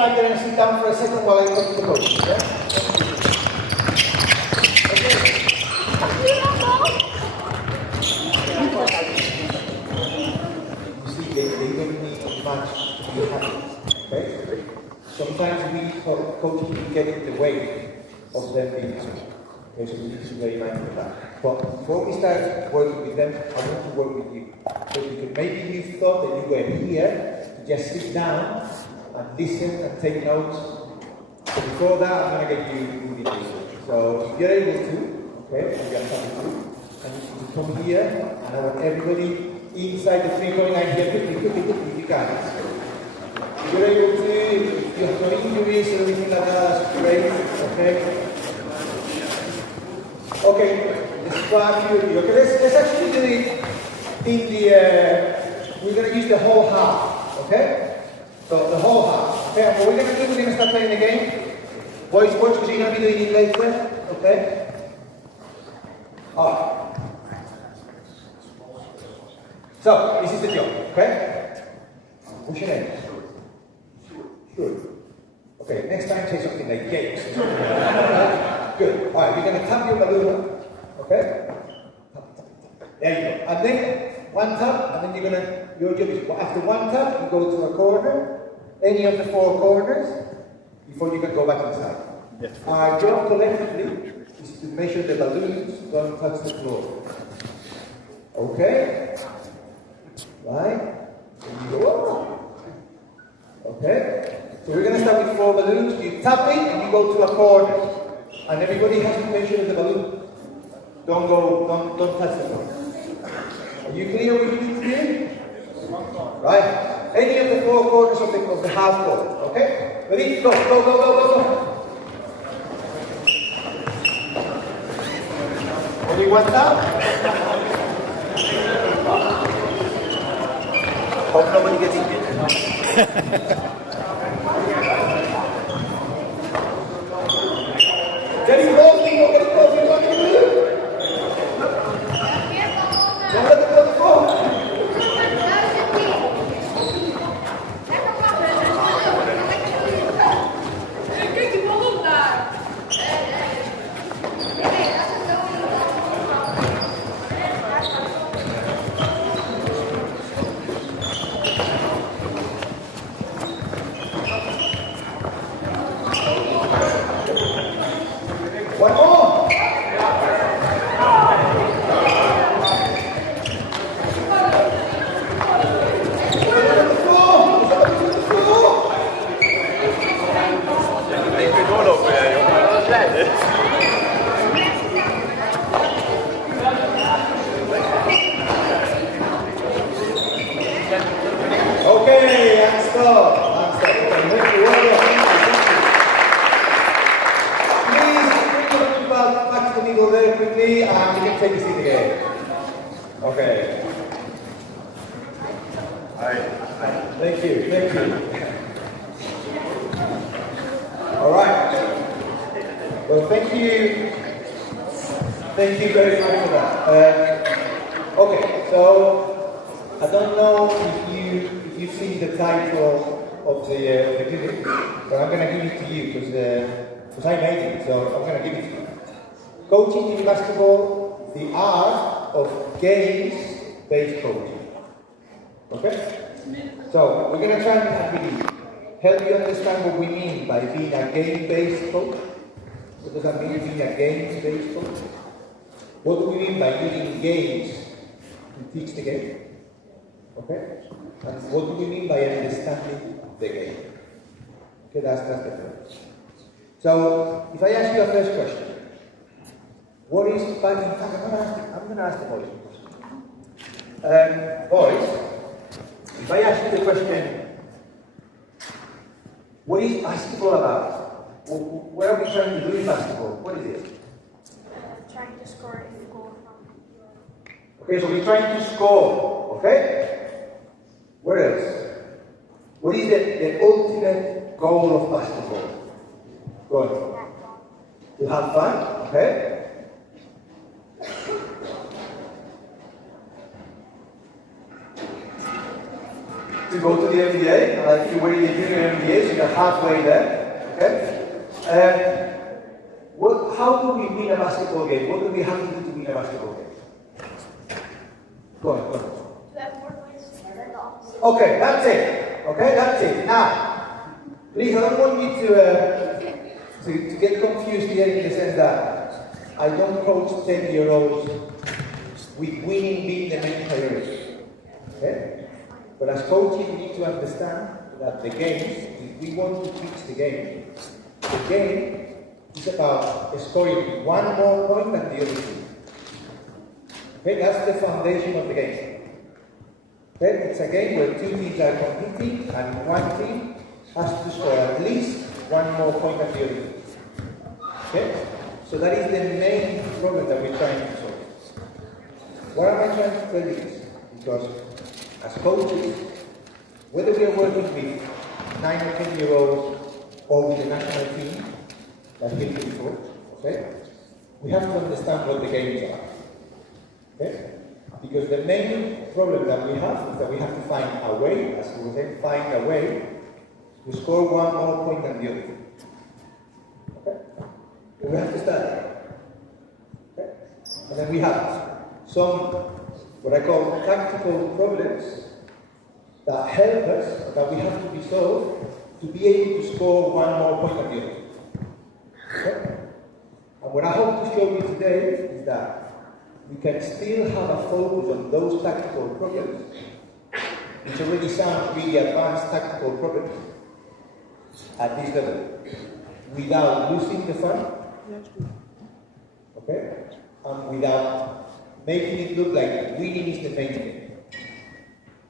I'm going to sit down for a second while I talk to the coach. Yeah? You see, they don't need much to be happy. Okay? Sometimes we coaches can get in the way of them being happy. Okay, so we need to be very mindful of that. But before we start working with them, I want to work with you. So because maybe you thought that you were here to just sit down and listen and take notes. So before that, I'm going to get you invited. So if you're able to, okay, and you're happy to, I need you to come here, and I want everybody inside the 3.9 here, quickly, if you can. If you're able to, if you have no injuries or anything like that, that's great, okay? Okay, there's quite a few of you. Okay, let's actually do it in the, we're going to use the whole half, okay? So the whole half. Okay, and what we're going to do, we're going to start playing the game. Boys, watch, because you're going to be doing it later, okay? Alright. So, this is the job, okay? What's your name? Good. Okay, next time say something like games. Good. Alright, you're going to tap your balloon, okay? There you go. And then, one tap, and then you're going to, your job is, after one tap, you go to a corner, any of the four corners, before you can go back inside. Yes. Our job collectively is to make sure the balloons don't touch the floor. Okay? Right? And you go up. Okay? So we're going to start with 4 balloons. You tap it and you go to a corner. And everybody has to make sure that the balloon don't touch the floor. Are you clear what you need to do? Right? Any of the 4 corners of the half court. Okay? Ready? Go. Only one tap. Hope nobody gets injured. Getting close, people, getting close. What do you do? Don't let them go to the floor. One more. Okay, and stop. Back to the middle there quickly, and you can take a seat again. Okay. Thank you. Alright. Well, thank you very much for that. Okay, so I don't know if you see the title of the clinic, but I'm going to give it to you because I made it, so I'm going to give it to you. Coaching in basketball, the art of games-based coaching. Okay? So, we're going to try and really help you understand what we mean by being a game-based coach. What does that mean, being a games-based coach? What do we mean by using games to teach the game? Okay? And what do we mean by understanding the game? Okay, that's the first. So, if I ask you a first question, what is, in fact, I'm going to ask the boys. Boys, if I ask you the question, what is basketball about? What are we trying to do in basketball? What is it? Trying to score a goal from your... Okay, so we're trying to score, okay? What else? What is the ultimate goal of basketball? Go on. To have fun, okay? to go to the NBA. Like if you were in the junior NBA, so you're halfway there. Okay? How do we win a basketball game? What do we have to do to win a basketball game? Go on. To have more points than the opposite. Okay, that's it. Okay, that's it. Now, please, I don't want you to get confused here in the sense that I don't coach 10-year-olds with winning being the main priority. Okay? But as coaches, we need to understand that the game, if we want to teach the game is about scoring one more point than the other team. Okay, that's the foundation of the game. Okay, it's a game where two teams are competing and one team has to score at least one more point than the other team. Okay, so that is the main problem that we're trying to solve. What am I trying to tell you this? Because as coaches, whether we are working with 9 or 10-year-olds or with the national team, like we did before, okay? We have to understand what the games are. Okay? Because the main problem that we have is that we have to find a way, as we were saying, find a way to score one more point than the other team. Okay? So we have to start there. Okay? And then we have some, what I call tactical problems that help us, that we have to be solved to be able to score one more point than the other. Okay? And what I hope to show you today is that we can still have a focus on those tactical problems, which already sound really advanced tactical problems at this level, without losing the fun, okay? And without making it look like winning is the main thing.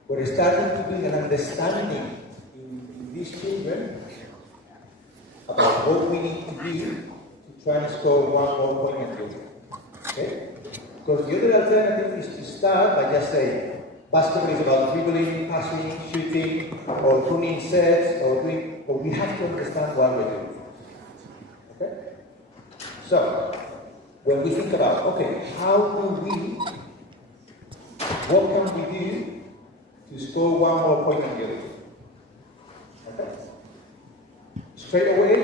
We're starting to build an understanding in these children about what we need to do to try and score one more point in the game. Okay? Because the other alternative is to start by just saying, basketball is about dribbling, passing, shooting, or running sets, or doing, but we have to understand what we're doing. Okay? So, when we think about, okay, what can we do to score one more point in the other? Okay? Straight away,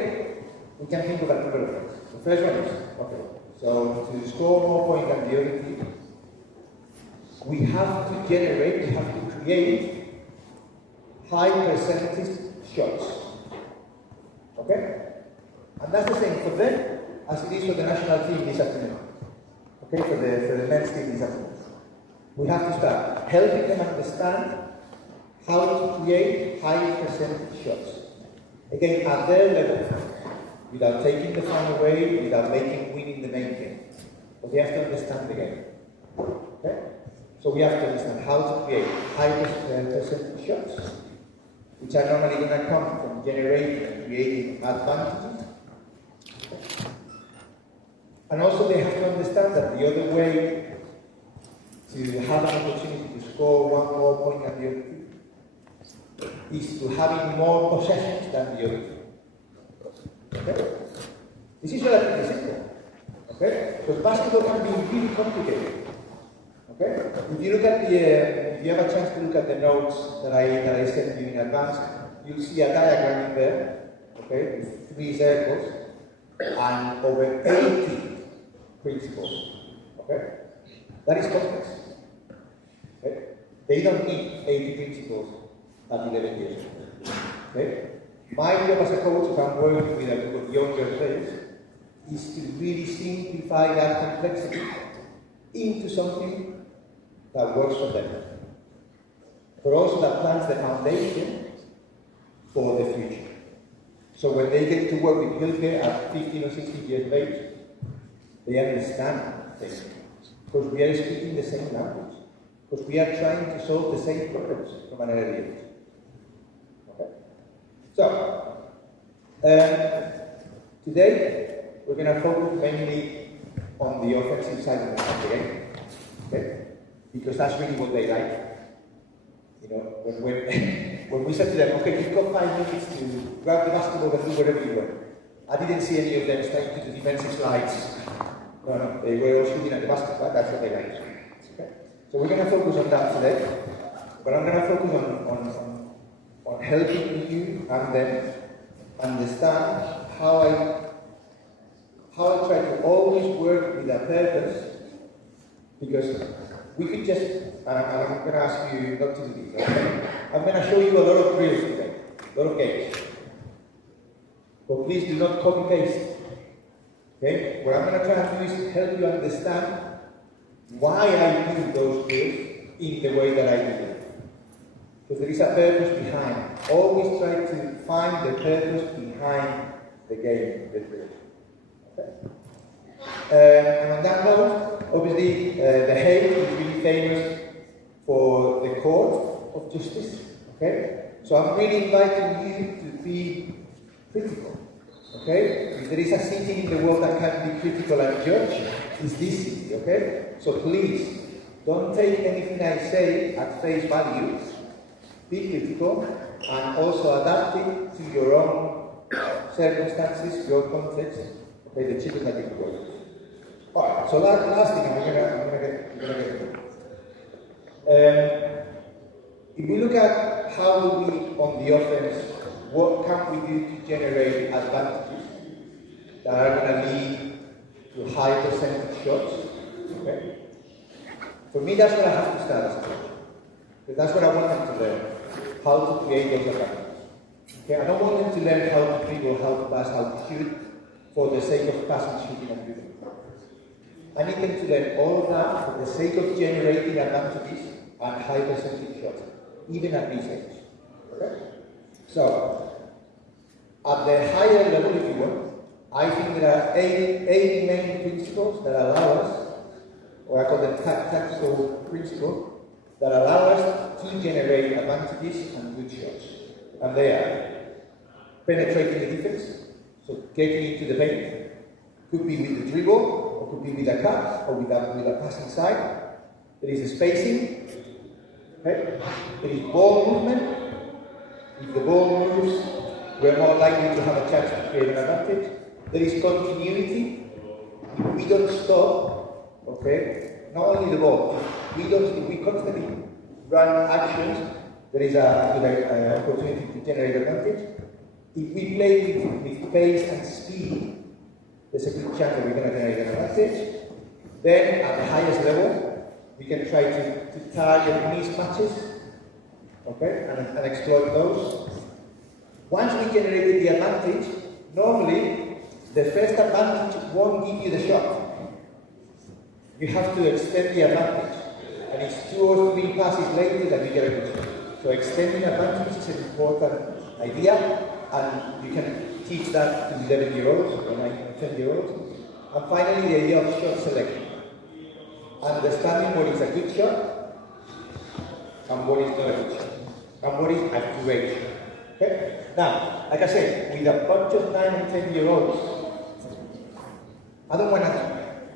we can think of a number of things. The first one is, okay, so to score more points than the other team, we have to create high percentage shots. Okay? And that's the same for them as it is for the national team this afternoon. Okay, for the men's team this afternoon. We have to start helping them understand how to create high percentage shots. Again, at their level, without taking the fun away, without making winning the main game. But they have to understand the game. Okay? So we have to understand how to create high percentage shots, which are normally going to come from generating and creating advantages. Okay? And also they have to understand that the other way to have an opportunity to score one more point than the other team is to having more possessions than the other team. Okay? This is relatively simple. Okay? Because basketball can be really complicated. Okay? If you look at if you have a chance to look at the notes that I sent you in advance, you'll see a diagram in there, okay, with 3 circles and over 80 principles. Okay? That is complex. Okay? They don't need 80 principles at 11 years old. Okay? My job as a coach, if I'm working with a group of younger players, is to really simplify that complexity into something that works for them. But also that plants the foundation for the future. So when they get to work with healthcare at 15 or 16 years of age, they understand things. Because we are speaking the same language. Because we are trying to solve the same problems from an early age. Okay? So, today we're going to focus mainly on the offensive side of the game. Okay? Because that's really what they like. You know, when we said to them, okay, you've got 5 minutes to grab the basketball and do whatever you want. I didn't see any of them staying to the defensive slides. No, they were all shooting at the basket, right? That's what they like. Okay? So we're going to focus on that today. But I'm going to focus on on helping you and them understand how I try to always work with a purpose, because we could just, and I'm going to ask you not to do this, okay? I'm going to show you a lot of drills today, a lot of games. But please do not copy paste. Okay? What I'm going to try and do is help you understand why I do those drills in the way that I do them. Because there is a purpose behind. Always try to find the purpose behind the game, the drill. Okay? And on that note, obviously, The Hague is really famous for the court of justice. Okay? So I'm really inviting you to be critical. Okay? If there is a city in the world that can be critical and judge, it's this city. Okay? So please, don't take anything I say at face value. Be critical and also adapt it to your own circumstances, your context, okay, the children that you work with. Alright, so last thing, I'm gonna get to. If we look at how do we, on the offense, what can we do to generate advantages that are going to lead to high percentage shots? Okay? For me, that's what I have to start as a coach. Because that's what I want them to learn, how to create those advantages. Okay? I don't want them to learn how to dribble, how to pass, how to shoot for the sake of passing, shooting, and dribbling. I need them to learn all of that for the sake of generating advantages and high percentage shots, even at this age. Okay? So, at the higher level, if you want, I think there are eight main principles that allow us, or I call them tactical principles, that allow us to generate advantages and good shots. And they are penetrating the defense, so getting into the paint. Could be with the dribble, or could be with a cut, or with a passing side. There is the spacing. Okay? There is ball movement. If the ball moves, we're more likely to have a chance to create an advantage. There is continuity. If we don't stop, okay, not only the ball, if we constantly run actions, there is an opportunity to generate advantage. If we play with pace and speed, there's a good chance that we're going to generate an advantage. Then, at the highest level, we can try to target mismatches, okay, and exploit those. Once we generated the advantage, normally the first advantage won't give you the shot. You have to extend the advantage, and it's 2 or 3 passes later that you get a good shot. So extending advantage is an important idea, and you can teach that to 11-year-olds or 9 or 10-year-olds. And finally, the idea of shot selection. Understanding what is a good shot and what is not a good shot, and what is a great shot. Okay? Now, like I said, with a bunch of 9 and 10-year-olds, I don't want to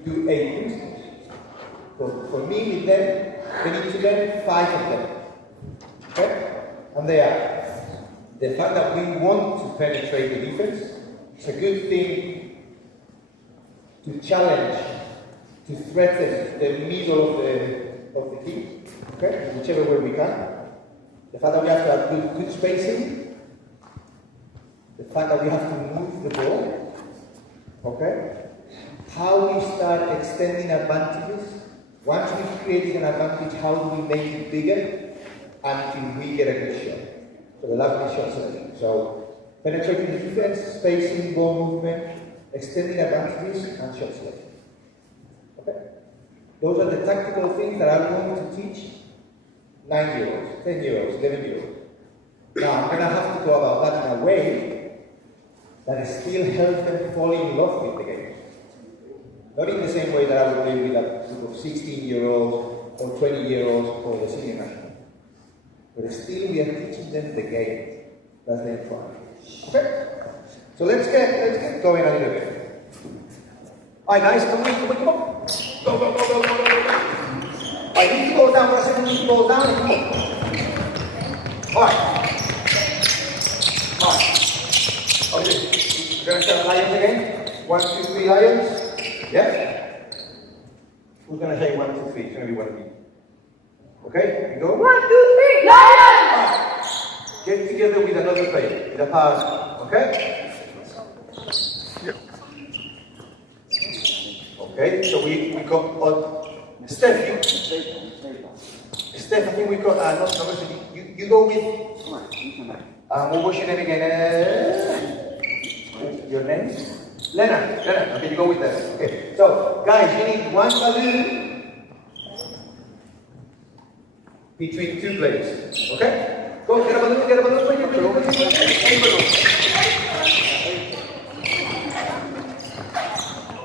do 8 principles. For me, with them, they need to learn 5 of them. Okay? And they are the fact that we want to penetrate the defense. It's a good thing to challenge, to threaten the middle of the team, okay? Whichever way we can. The fact that we have to have good spacing. The fact that we have to move the ball, okay? How we start extending advantages. Once we've created an advantage, how do we make it bigger until we get a good shot? So the last is shot selection. So penetrating the defense, spacing, ball movement, extending advantages, and shot selection. Okay? Those are the tactical things that I'm going to teach 9-year-olds, 10-year-olds, 11-year-olds. Now I'm going to have to go about that in a way that still helps them fall in love with the game. Not in the same way that I would do with a group of 16-year-olds or 20-year-olds or the senior national. But still we are teaching them the game. That's the important. Okay? So let's get going a little bit. Alright guys, come on. Go. Alright, need to go down for a second, need to go down and come on. Alright. Okay. We're gonna start lions again. 1, 2, 3 lions. Yeah? Who's gonna say 1, 2, 3? It's gonna be 1, 2, 3. Okay? We go. 1, 2, 3, lions! get together with another player, with a partner, okay? Okay, so we got Steph, Steph, I think we got, you go with, what was your name again? Your name? Leonard, okay, you go with that. Okay, so guys, you need one balloon between two players, okay? Go, get a balloon,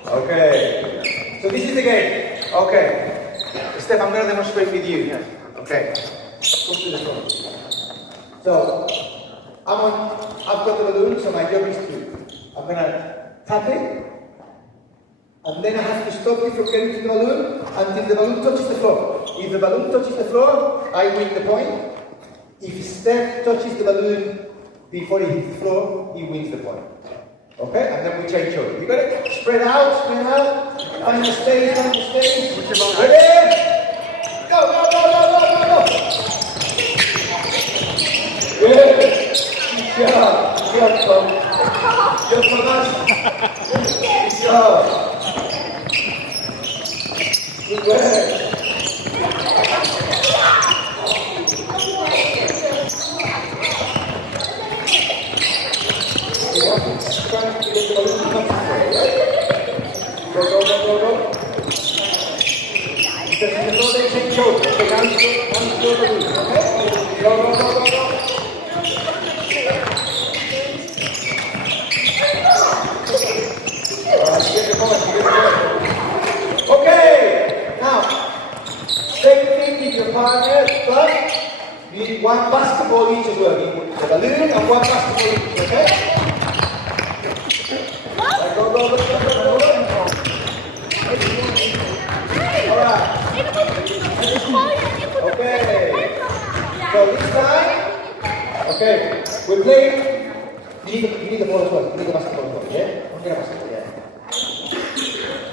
Okay, so this is the game. Okay, Steph, I'm going to demonstrate with you. Okay, come to the front. So, I've got the balloon, so my job is I'm going to tap it, and then I have to stop it from getting to the balloon until the balloon touches the floor. If the balloon touches the floor, I win the point. If Steph touches the balloon before it hits the floor, he wins the point. Okay? And then we change over. You got it? Spread out. Find the space. Ready? Go. Good. Good job, Good for us. Good job. Good work. Trying to get the balloon to come Go. Because in the floor they change over. Okay, now you go balloon, okay? Go. Okay, now, same thing with your partner, but you need one basketball each as well. You need the balloon and one basketball each, okay? Go. Alright. Okay. So this time, okay, we're playing. You need the ball as well. You need the basketball as well, yeah? Don't get a basketball, yeah.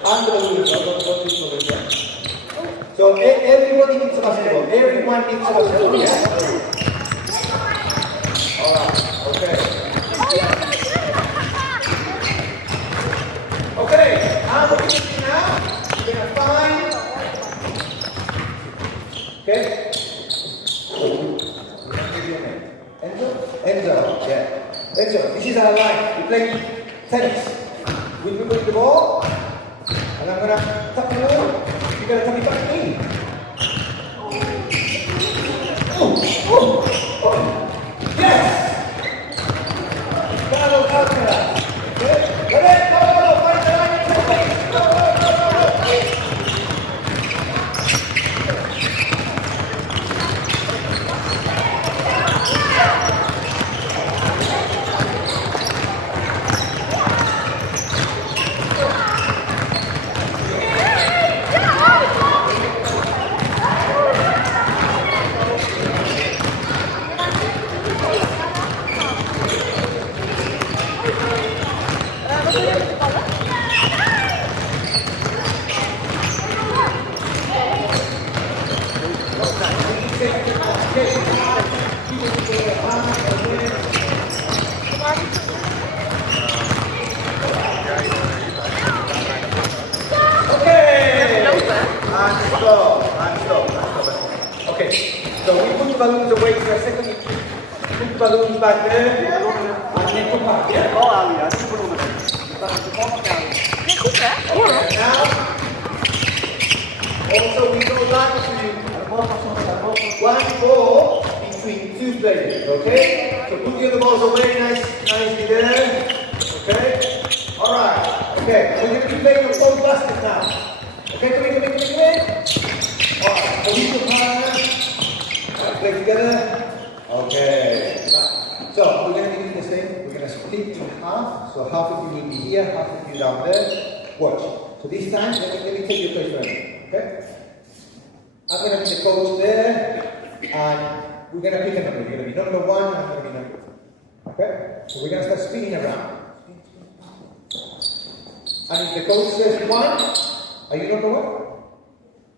And the balloon, don't use the balloon, yeah. So everybody needs a basketball. Everyone needs a basketball, yeah? Alright, okay. Okay, now what we're going to do now, we're going to find, okay, Enzo, yeah. Enzo, this is our line. We're playing tennis. We're going to put the ball, and I'm going to tap the ball. You're going to tap it back to me. Yes! Bravo, Alcala. Okay, ready? Go! Find the line in the place. Go! Okay, so we put the balloons away for a second. Put the balloons back there, and then come back, yeah? Okay, now, also we go back to one ball between two players, okay? So put the other balls away nicely there, okay? Alright, okay, so we're going to be playing a full basket now. Okay, come in. Alright, so we can play together. Okay. So we're going to do the same. We're going to split in half. So half of you will be here, half of you down there. Watch. So this time, let me take your place for a minute. Okay? I'm going to be the coach there, and we're going to pick a number. You're going to be number 1, and I'm going to be number 2. Okay? So we're going to start spinning around. And if the coach says 1, are you number 1?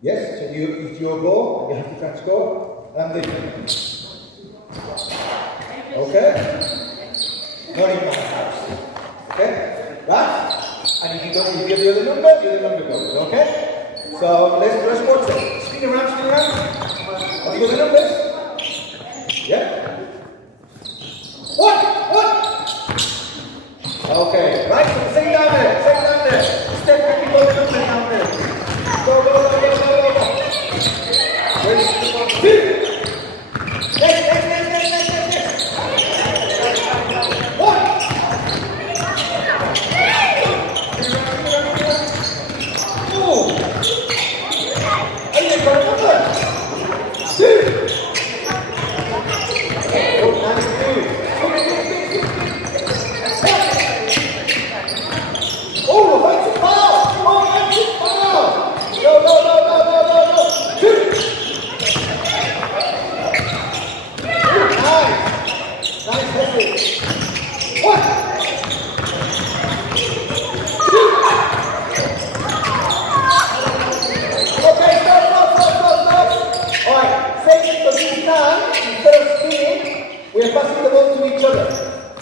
Yes, so it's your ball, and you have to try and score, and I'm the Okay? Not in my house. Okay? Right? And if you don't, if you get the other number goes. Okay? So let's watch them. Spin around, spin around. Have you got the numbers? Yeah? One! Okay, right? So sing down there. Step back and go the numbers down there. Go. Where's the one? Two! Next. One! Two! And you got a number. Two! We're passing the ball to each other,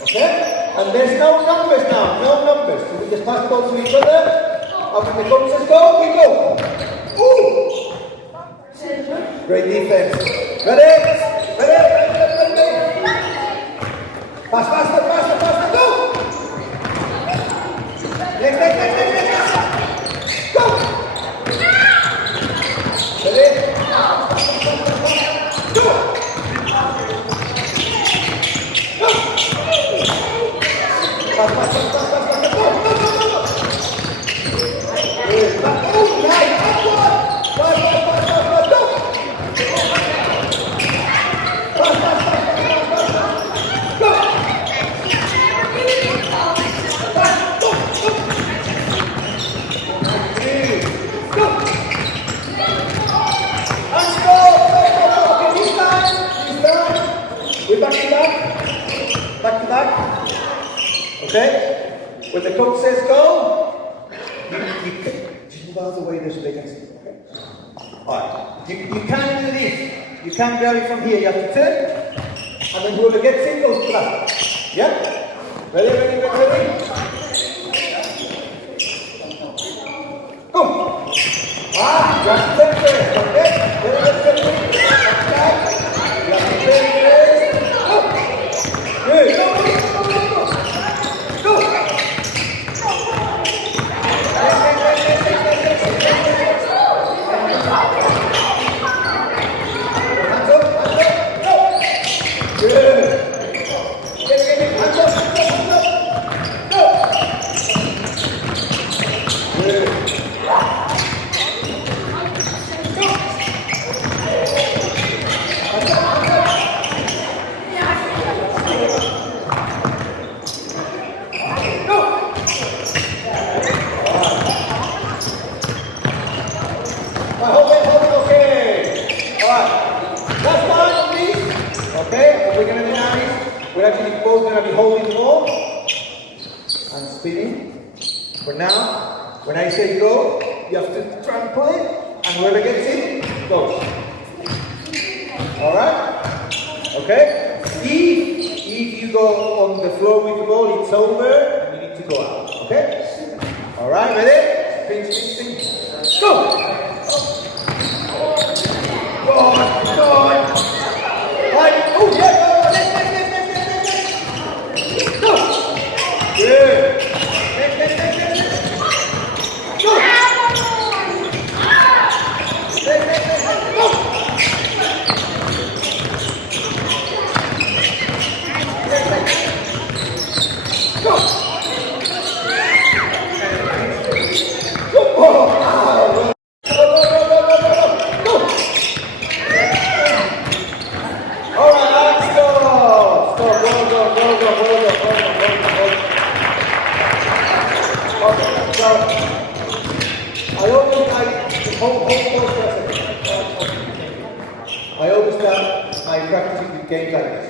okay? And there's no numbers now, no numbers. So we just pass the ball to each other, and when the coach says go, we go. Ooh! Great defense. Ready? Pass, faster, go! Next. Go! Ready? Go! Go! We're back to back. Okay? When the coach says go, you just move out of the way so they can see. Okay? Alright. You can't do this. You can't grab it from here. You have to turn, and then whoever gets it goes flat. Yeah? Ready? Go! You have to turn first. Okay? Good. Go. We're actually both going to be holding the ball and spinning. For now, when I say go, you have to try and pull it, and whoever gets it, goes. Alright? Okay? If you go on the floor with the ball, it's over, and you need to go out. Okay? Alright, ready? Spin. Go! Go on! Right. Oh, yeah, go! Good. Next. Go. Next. Go. Go. Go. All right, let's go. Go. Okay, so I always like the whole process. I always start my practicing with games like this.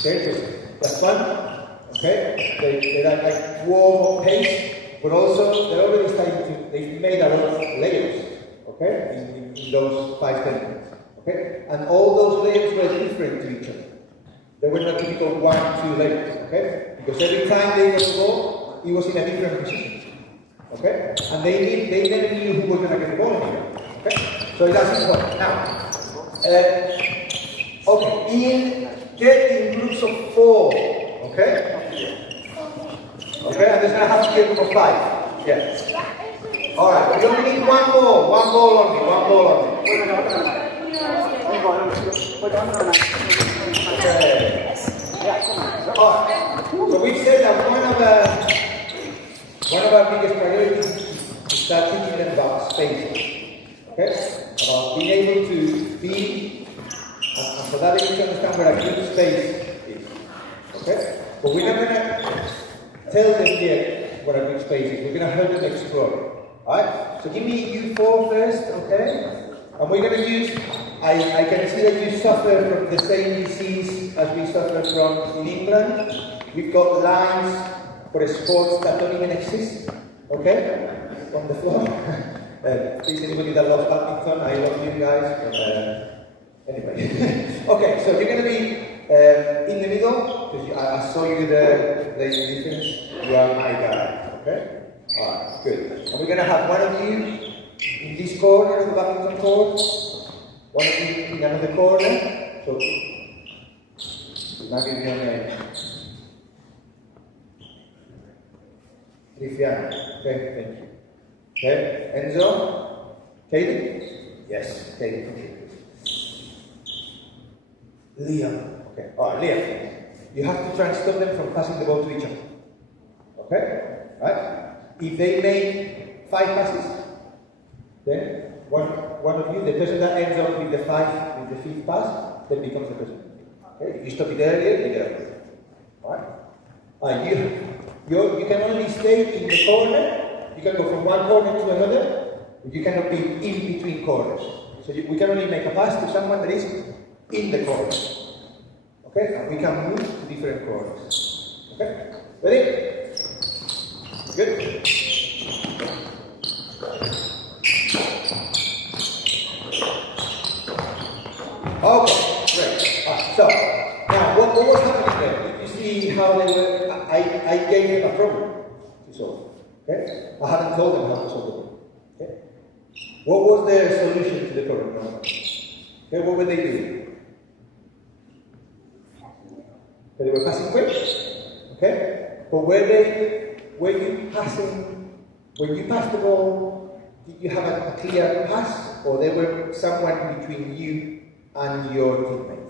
Okay, because that's fun. Okay, they like warm up pace, but also they're already starting to. They've made a lot of layers. Okay, in those 5-10 minutes. Okay, and all those layers were different to each other. There were no typical 1-2 labels, okay? Because every time they got the ball, it was in a different position, okay? And they never knew who was going to get the ball anymore, okay? So that's important. Now, okay, get in groups of 4, okay? Okay, and there's going to have to be a group of 5, yeah. All right, we only need one ball only. Okay. Alright, so we've said that one of our biggest priorities is to start teaching them about spaces. Okay? About being able to be, and for that they need to understand what a good space is. Okay? But we're not going to tell them yet what a good space is. We're going to help them explore. Alright? So give me you 4 first, okay? And we're going to use, I can see that you suffer from the same disease as we suffer from in England. We've got lines for sports that don't even exist, okay? On the floor. Please, anybody that loves badminton, I love you guys, but anyway. Okay, so you're going to be in the middle, because I saw you the difference. You are my guy, okay? Alright, good. And we're going to have one of you in this corner of the badminton court, one of you in another corner. So, now give me your name. Cristiano. Okay, thank you. Okay, Enzo? Katie? Yes, Katie, thank you. Liam. Okay, alright, Liam. You have to try and stop them from passing the ball to each other. Okay? Right? If they make 5 passes, then one of you, the person that ends up with the 5th pass, then becomes the person. Okay? If you stop it earlier, you get out. Alright? You can only stay in the corner. You can go from one corner to another, but you cannot be in between corners. So we can only make a pass to someone that is in the corner. Okay? And we can move to different corners. Okay? Ready? Good? Okay, great. So, now what was happening there? You see how they were, I gave them a problem to solve. Okay? I hadn't told them how to solve the problem. Okay? What was their solution to the problem? Okay, what were they doing? They were passing quick. Okay? But when you passed the ball, did you have a clear pass, or there were someone between you and your teammate?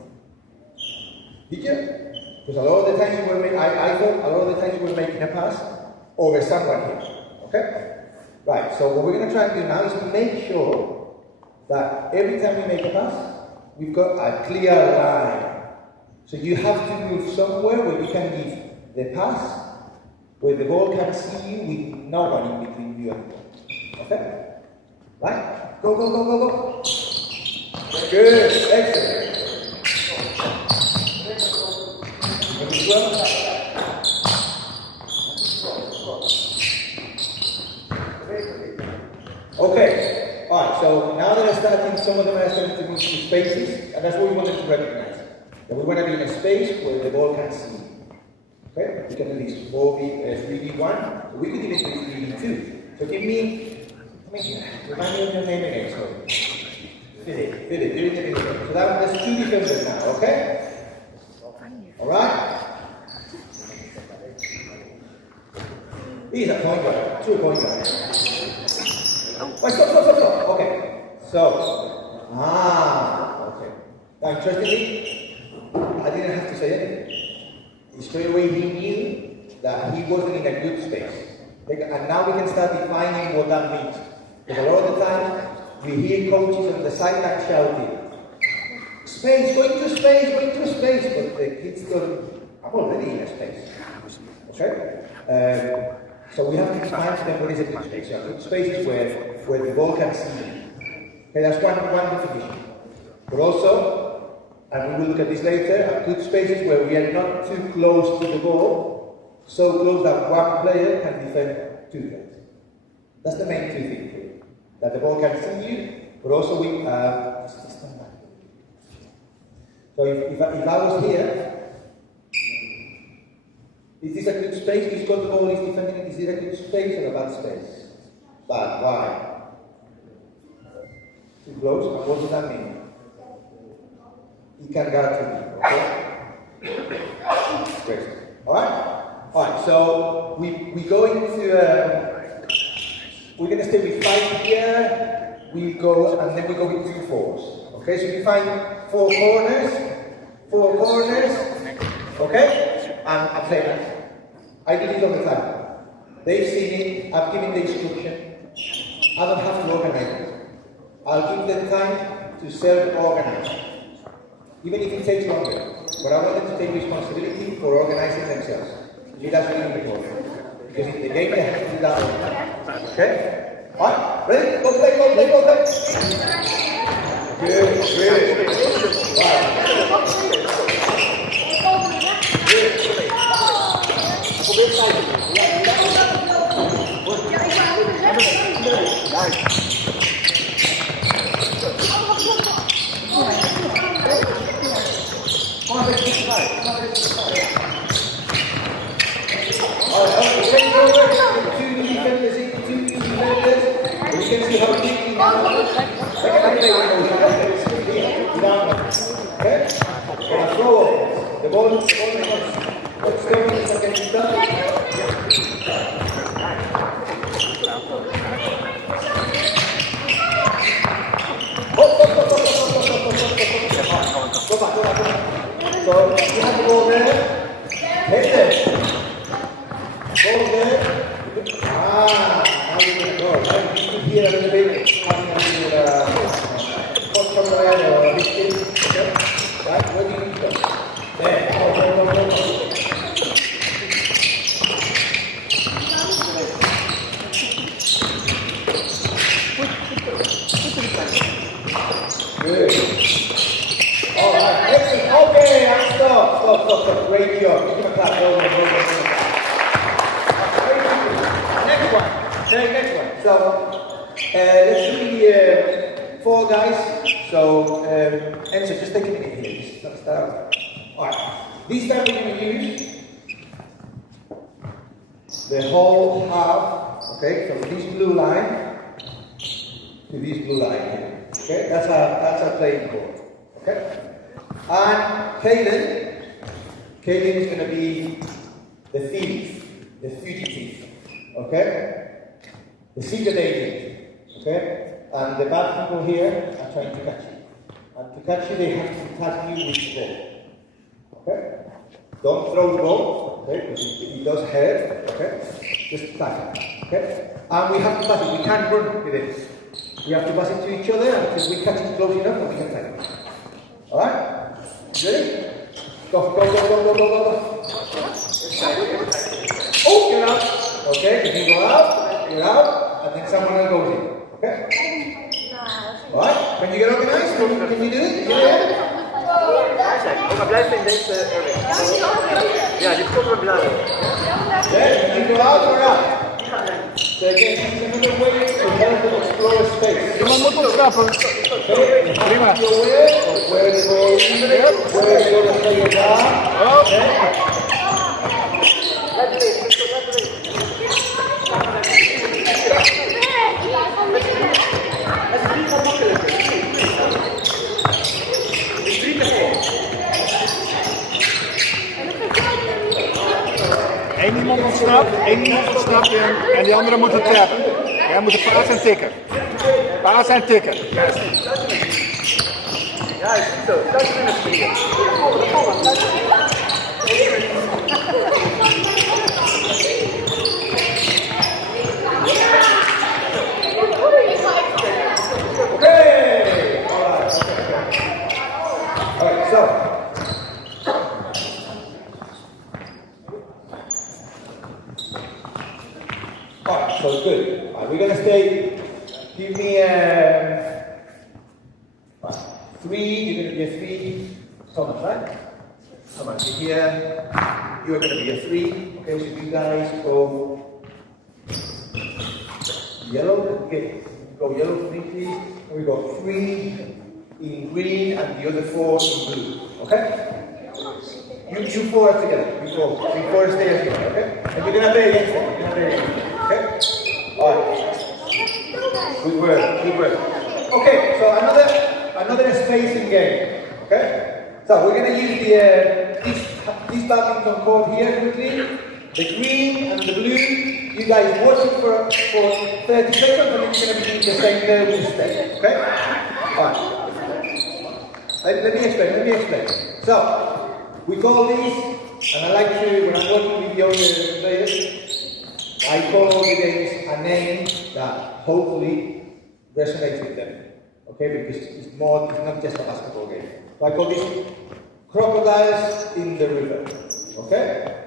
Did you? Because a lot of the times I thought a lot of the times you were making a pass over someone here. Okay? Right, so what we're going to try and do now is to make sure that every time we make a pass, we've got a clear line. So you have to move somewhere where you can give the pass, where the ball can see you with no one in between you and the ball. Okay? Right? Go, go, go, go, go. Good. Excellent. Okay. Alright, so now that I'm starting, some of them are starting to move to spaces, and that's what we wanted to recognize. That we want to be in a space where the ball can see. Okay? We can do this 3v1, so we could even do 3v2. So give me, remind me of your name again, sorry. Philip. So there's 2 defenders now, okay? Alright? He's a point guard, 2 point guards. Wait, stop. Okay. So, okay. Now, interestingly, I didn't have to say anything. Straight away, he knew that he wasn't in a good space. And now we can start defining what that means. Because a lot of the time, we hear coaches on the sideline shouting, space, go into space, but the kids don't, I'm already in a space. Okay? So we have to define for them what is a good space. So a good space is where the ball can see you. Okay, that's one definition. But also, and we will look at this later, a good space is where we are not too close to the ball, so close that one player can defend 2 players. That's the main 2 things. That the ball can see you, but also we, so if I was here, Is this a good space? He's got the ball, he's defending it. Is it a good space or a bad space? Bad. Why? Too close? And what does that mean? He can guard to me, okay? Great. Alright? Alright, so we go into, we're going to stay with 5 here, we go, and then we go with 2 4s. Okay, so you find 4 corners, okay? And I play that. I do this all the time. They've seen it, I've given the instruction, I don't have to organize it. I'll give them time to self-organize. Even if it takes longer. But I want them to take responsibility for organizing themselves. See, that's really important. Because in the game they have to do that all the time. Okay? Alright? Ready? Go play. Good. Right. The ball is what's going on against the Go back. So you have the ball there. Hit it. Ball there. Now you can go. You can hear a little bit. Coming a little from the end or lifting. Okay? Right? Where do you need to go? There. Go. Good. All right. Excellent. Okay, and stop. Great job. Give him a clap. Next one. So, let's do the 4 guys. So, Enzo, just take a minute here. Just start. All right. This time we're going to use the whole half. Okay, from this blue line to this blue line here. Okay, that's our playing board. Okay, and Kaylin is going to be the thief, the fugitive. Okay, the secret agent. Okay, and the bad people here are trying to catch you. And to catch you, they have to tag you with the ball. Okay, don't throw the ball. Okay, because it does hurt. Okay, just tag it. Okay, and we have to pass it. We can't run with it. We have to pass it to each other until we catch it close enough and we can tag it. Alright? Ready? Go. Oh, get out. Okay, if you go out, you're out, and then someone else goes in. Okay? Alright? Can you get organized? Can you do it? Ook blijf in deze area. Ja, die komt er blauw. Yeah, you go out or out? So again, it's another way to help them explore space. Iemand moet ontsnappen. Prima. Where the ball is, where you're going to play it down. Okay? Eén iemand ontsnapt en die andere moet het trappen. Jij moet de paas en tikken. Paas en tikken. Juist. Ja, is goed zo. Dat is een springen. Okay! Alright, so. Alright, so good. Alright, we're gonna stay. Give me a 3. You're gonna be a 3. Thomas, right? Thomas, you're here. You're gonna be a 3. Okay, so you guys go yellow. Okay, go yellow 3, please. We go 3 in green and the other 4 in blue. Okay? You 4 are together. You before it stays here, okay? And you're gonna play against them. You're gonna play against them, okay? Alright. Good work, good work. Okay, so another spacing game, okay? So we're gonna use this badminton court here quickly. The green and the blue, you guys watch it for 30 seconds and then you're gonna be the same nervous state, okay? Alright. Let me explain. So, we call these, and I like to, when I'm working with younger players, I call the games a name that hopefully resonates with them. Okay, because it's not just a basketball game. So I call this crocodiles in the river. Okay?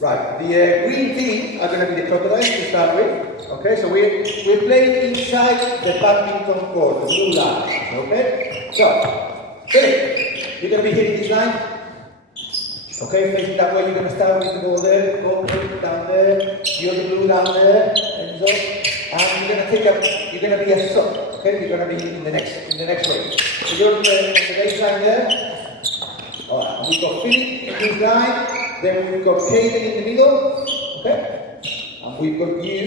Right, the green team are going to be the crocodiles to start with. Okay, so we're playing inside the badminton court, the blue line. Okay? So, Philip, you're going to be hitting this line. Okay, facing that way, you're going to start with the ball there, go down there, you're the blue down there, and so, and you're going to take up, you're going to be a sub, okay, you're going to be in the next way. So you're on the baseline there. Alright, we've got Philip in this line, then we've got Caden in the middle, okay, and we've got you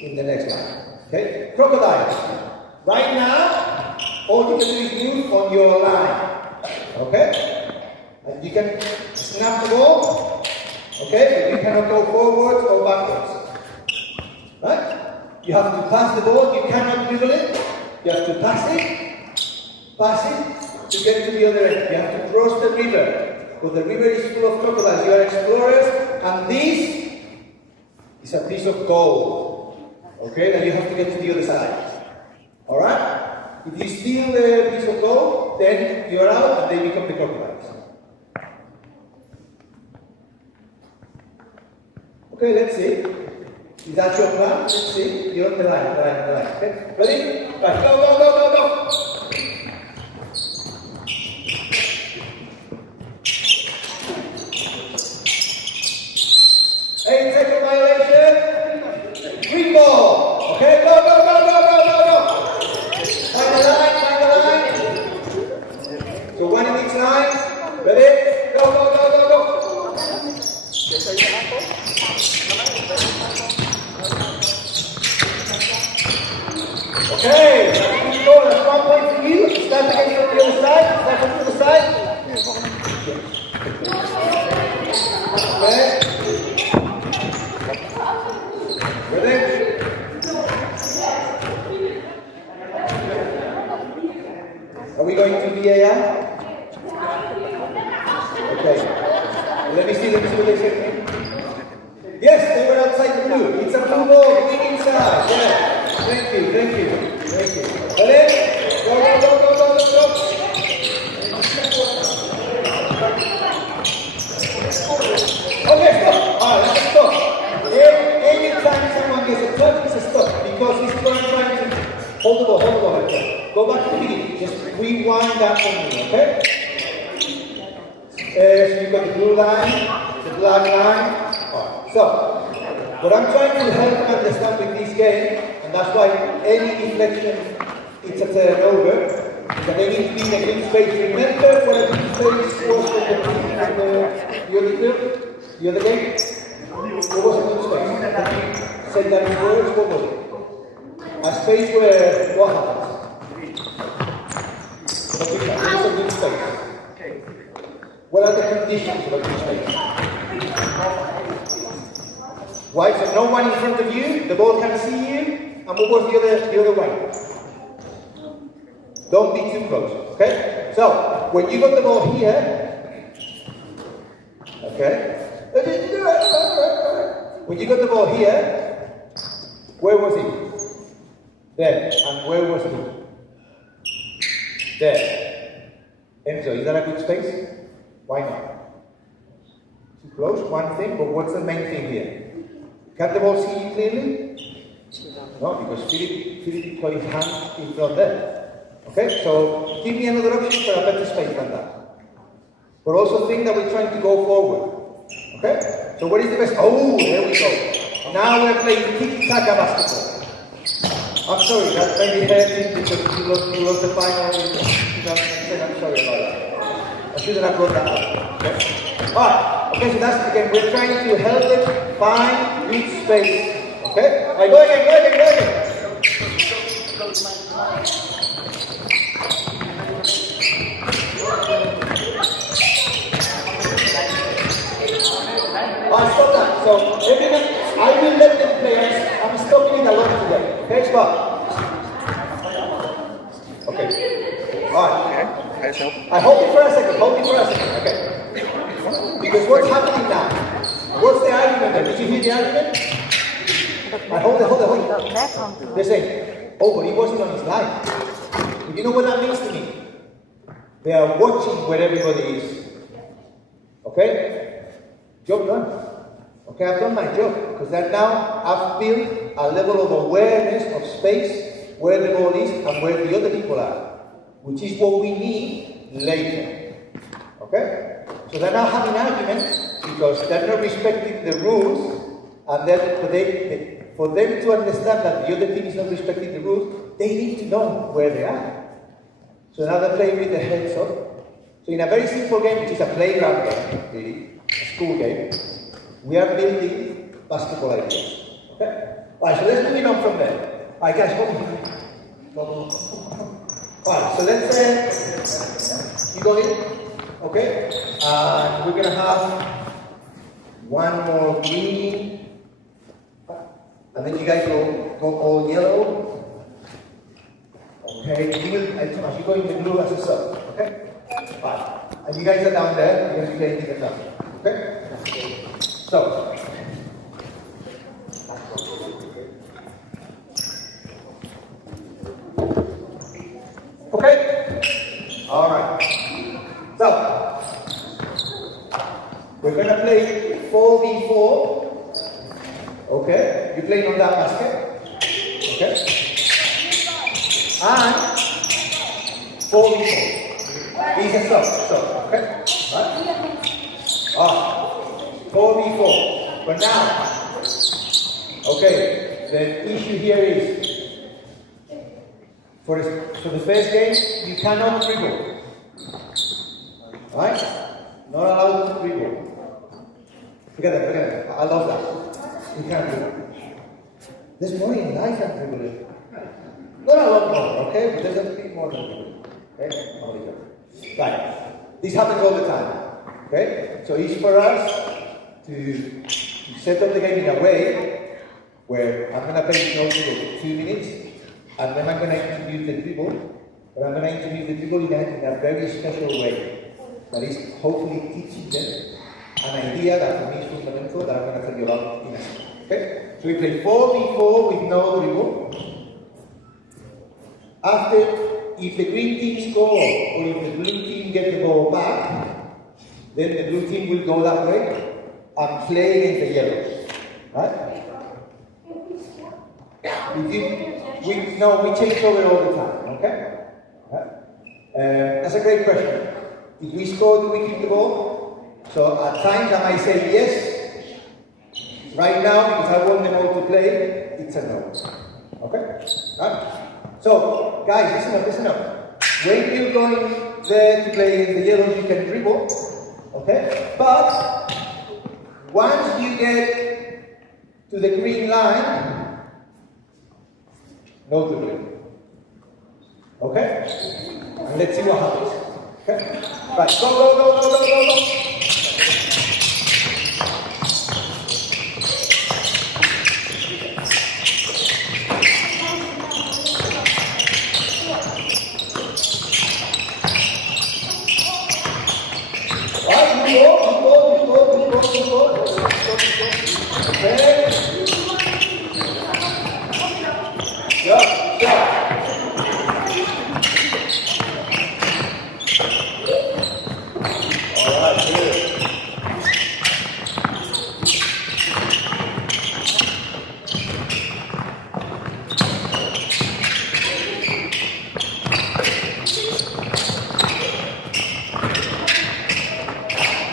in the next line, okay. Crocodiles. Right now, all you can do is move on your line, okay. And you can snap the ball, okay, but you cannot go forwards or backwards. Right? You have to pass the ball, you cannot dribble it, you have to pass it to get to the other end. You have to cross the river, because the river is full of crocodiles. You are explorers, and this is a piece of gold, okay, that you have to get to the other side. Alright? If you steal the piece of gold, then you're out and they become the crocodiles. Okay, let's see. Is that your plan? Let's see. You're on the line. Okay, ready? Right, go. 8-second violation. Green ball. Okay, go. Find the line. So one in each line. Ready? Go. Okay, that's 1 point for you. Start again from the other side. Okay. Ready? Are we going to VAR? Okay. Let me see what they say. Yes, they were outside the blue. It's a blue ball. Get inside. Yeah. Thank you. Ready? Go. Okay, stop. Alright, let's stop. Anytime someone gets a touch, it's a stop. Because he's trying to hold the ball. Go back to the beginning. Just rewind that only, okay? So you've got the blue line, the black line. Alright, so what I'm trying to help you understand with this game, and that's why any deflection it's a turnover, that they need to be in a good space. Remember what a good space was for the other game? What was a good space? Say that in words, what was it? A space where what happens? What is a good space? What are the conditions of a good space? Why? So no one in front of you, the ball can see you, and what was the other way? Don't be too close, okay? So, when you got the ball here, okay? When you got the ball here, where was he? There. And where was he? There. Enzo, is that a good space? Why not? Too close, one thing, but what's the main thing here? Can the ball see you clearly? No, because Philip put his hand in front there. Okay, so give me another option for a better space than that. But also think that we're trying to go forward. Okay? So what is the best? Oh, there we go. Now we're playing tiki-taka basketball. I'm sorry, that maybe hurting because you lost the final in 2010. I'm sorry about that. I shouldn't have brought that up. Okay? Alright. Okay, so that's again, we're trying to help them find good space. Okay? Alright, go again, go again, go again. Alright, stop that. So, everyone, I will let them play. I'm stopping it along today. Okay, stop. Okay. Alright. Hold it for a second, hold it for a second. Okay. Because what's happening now? What's the argument then? Did you hear the argument? Hold it. They're saying, oh, but he wasn't on his line. You know what that means to me? They are watching where everybody is. Okay? Job done. Okay, I've done my job. Because now I've built a level of awareness of space, where the ball is and where the other people are. Which is what we need later. Okay? So they're now having arguments because they're not respecting the rules, and then for them to understand that the other team is not respecting the rules, they need to know where they are. So now they're playing with their heads up. So in a very simple game, which is a playground game, really, a school game, we are building basketball ideas. Okay? Alright, so let's move on from there. Alright guys, hold on. Alright, so let's you go in. Okay? We're gonna have one more green. And then you guys go all yellow. Okay, Thomas, you go in the blue as a sub. Okay? Alright. And you guys are down there, you're going to play the top. Okay? So. Okay? Alright. So. We're going to play 4v4. Okay? You're playing on that basket. Okay? And 4v4. These are stop. Okay? Right? 4v4. But now, okay, the issue here is, for the first game, you cannot dribble. Right? Not allowed to dribble. Forget it. I love that. You can't dribble. There's more in life than dribbling. Not a lot more, okay? But there's a bit more than dribbling. Okay? Right. This happens all the time. Okay? So it's for us to set up the game in a way where I'm going to play no dribble for 2 minutes, and then I'm going to introduce the dribble, but I'm going to introduce the dribble in a very special way. That is hopefully teaching them an idea that for me is fundamental that I'm going to tell you about in a second. Okay? So we play 4v4 with no dribble. After, if the green team score or if the blue team get the ball back, then the blue team will go that way and play against the yellows. Right? We change over all the time, okay? Right? That's a great question. If we score, do we keep the ball? So at times I might say yes. Right now, because I want them all to play, it's a no. Okay? Right? So, guys, listen up. When you're going there to play against the yellows, you can dribble. Okay? But once you get to the green line, no dribbling. Okay? And let's see what happens. Okay? Right, go.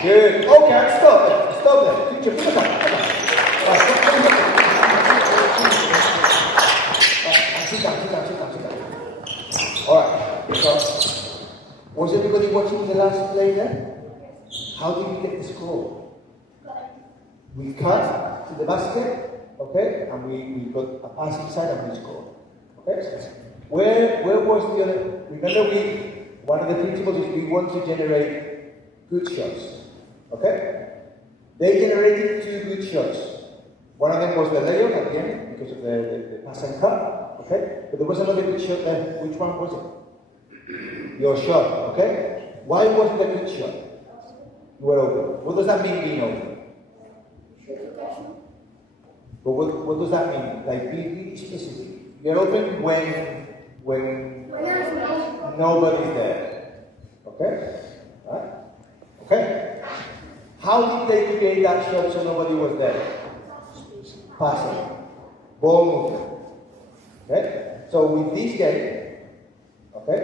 Good. Okay, stop there. Teacher, put it back. Sit down. Alright, so, was everybody watching the last play there? How did we get the score? We cut to the basket, okay, and we got a pass inside and we scored. Okay? Where was the other? Remember, one of the principles is we want to generate good shots. Okay? They generated 2 good shots. One of them was the layup at the end because of the pass and cut. Okay? But there was another good shot there. Which one was it? Your shot. Okay? Why was it a good shot? You were open. What does that mean, being open? But what does that mean? Like, be specific. You're open when nobody's there. Okay? Right? Okay. How did they create that shot so nobody was there? Passing. Ball movement. Okay? So with this game, okay?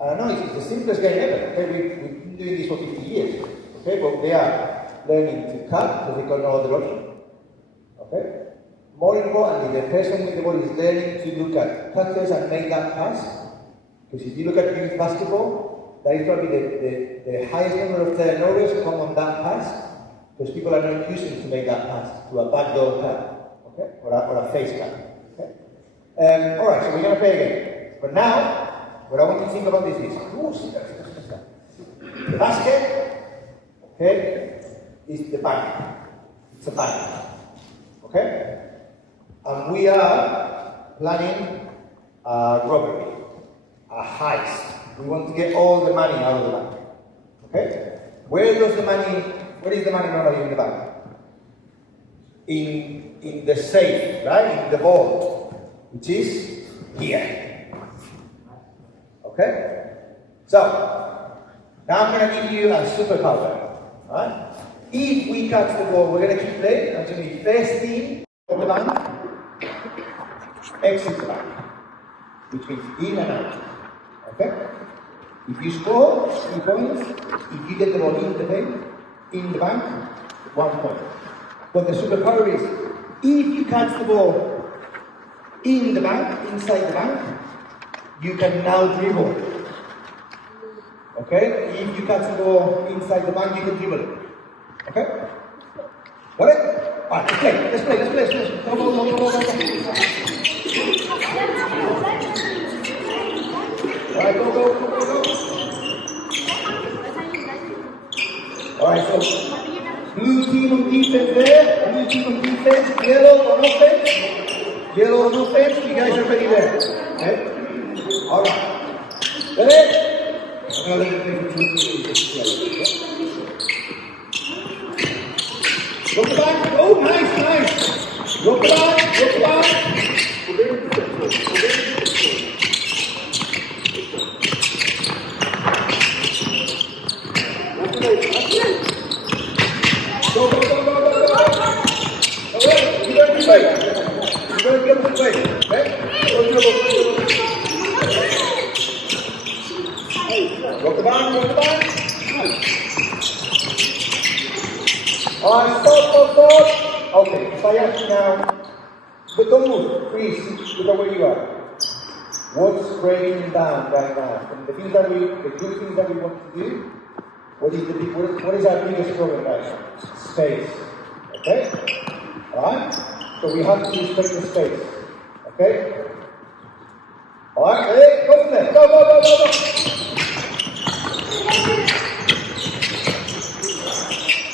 I don't know, it's the simplest game ever. Okay? We've been doing this for 50 years. Okay? But they are learning to cut because they got no other option. Okay? More importantly, the person with the ball is learning to look at cutters and make that pass. Because if you look at youth basketball, that is probably the highest number of turnovers come on that pass. Because people are not using to make that pass to a backdoor cut, okay, or a face cut. Okay. All right, so we're going to play again. But now, what I want you to think about this is the basket, okay, is the bank. It's a bank, okay, and we are planning a robbery, a heist. We want to get all the money out of the bank, okay. Where is the money normally in the bank? In the safe, right? In the vault, which is here. Okay? So, now I'm going to give you a superpower. Right? If we catch the ball, we're going to keep playing until the first team of the bank exits the bank, which means in and out. Okay? If you score 3 points, if you get the ball in the bank, 1 point. But the superpower is, if you catch the ball in the bank, inside the bank, you can now dribble. Okay? If you catch the ball inside the bank, you can dribble it. Okay? Got it? Alright, let's play. Go. Alright, go. Alright, so blue team on defense there, blue team on defense, yellow on offense, you guys are ready there. Okay? Alright. Ready? I'm going to let you play for 2 minutes. Look back. Oh, nice. Look back. Go. Alright, you better be safe. You better get this way. Okay? Look the band. Alright, stop. Okay, if I ask you now, but don't move, please, look at where you are. What's breaking down right now? And the good things that we want to do, what is our biggest problem right now? Space. Okay? Alright? So we have to respect the space. Okay? Alright, ready? Go from there. Go.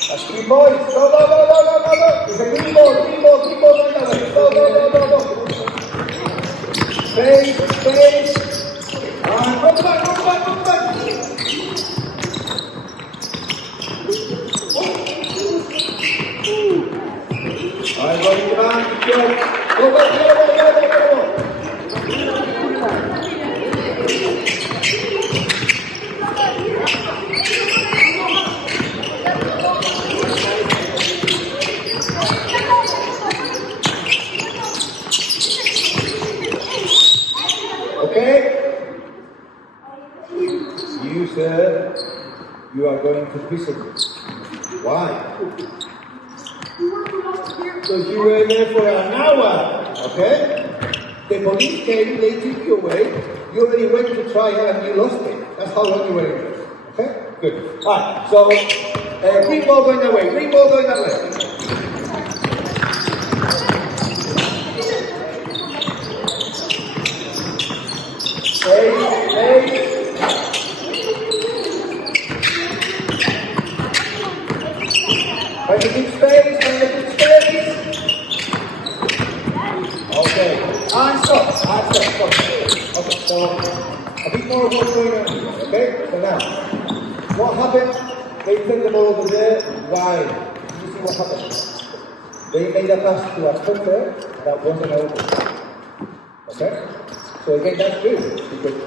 That's 3 points. Go. It's a green ball right away. Go. Space. And go back. Alright, go back. Go. Okay? You, sir, you are going to prison. Why? Because you were there for an hour, okay? The police came, they took you away, you already went to trial and you lost it. That's how long you were in there, okay? Good. Alright, so Green ball going that way. Green ball going that way. Find a good space, find a good space. Okay. And stop. Okay, so a bit more of what's going on here. Okay? So now, what happened? They took the ball over there. Why? You see what happened? They made a pass to a center that wasn't open. Okay? So again, that's good because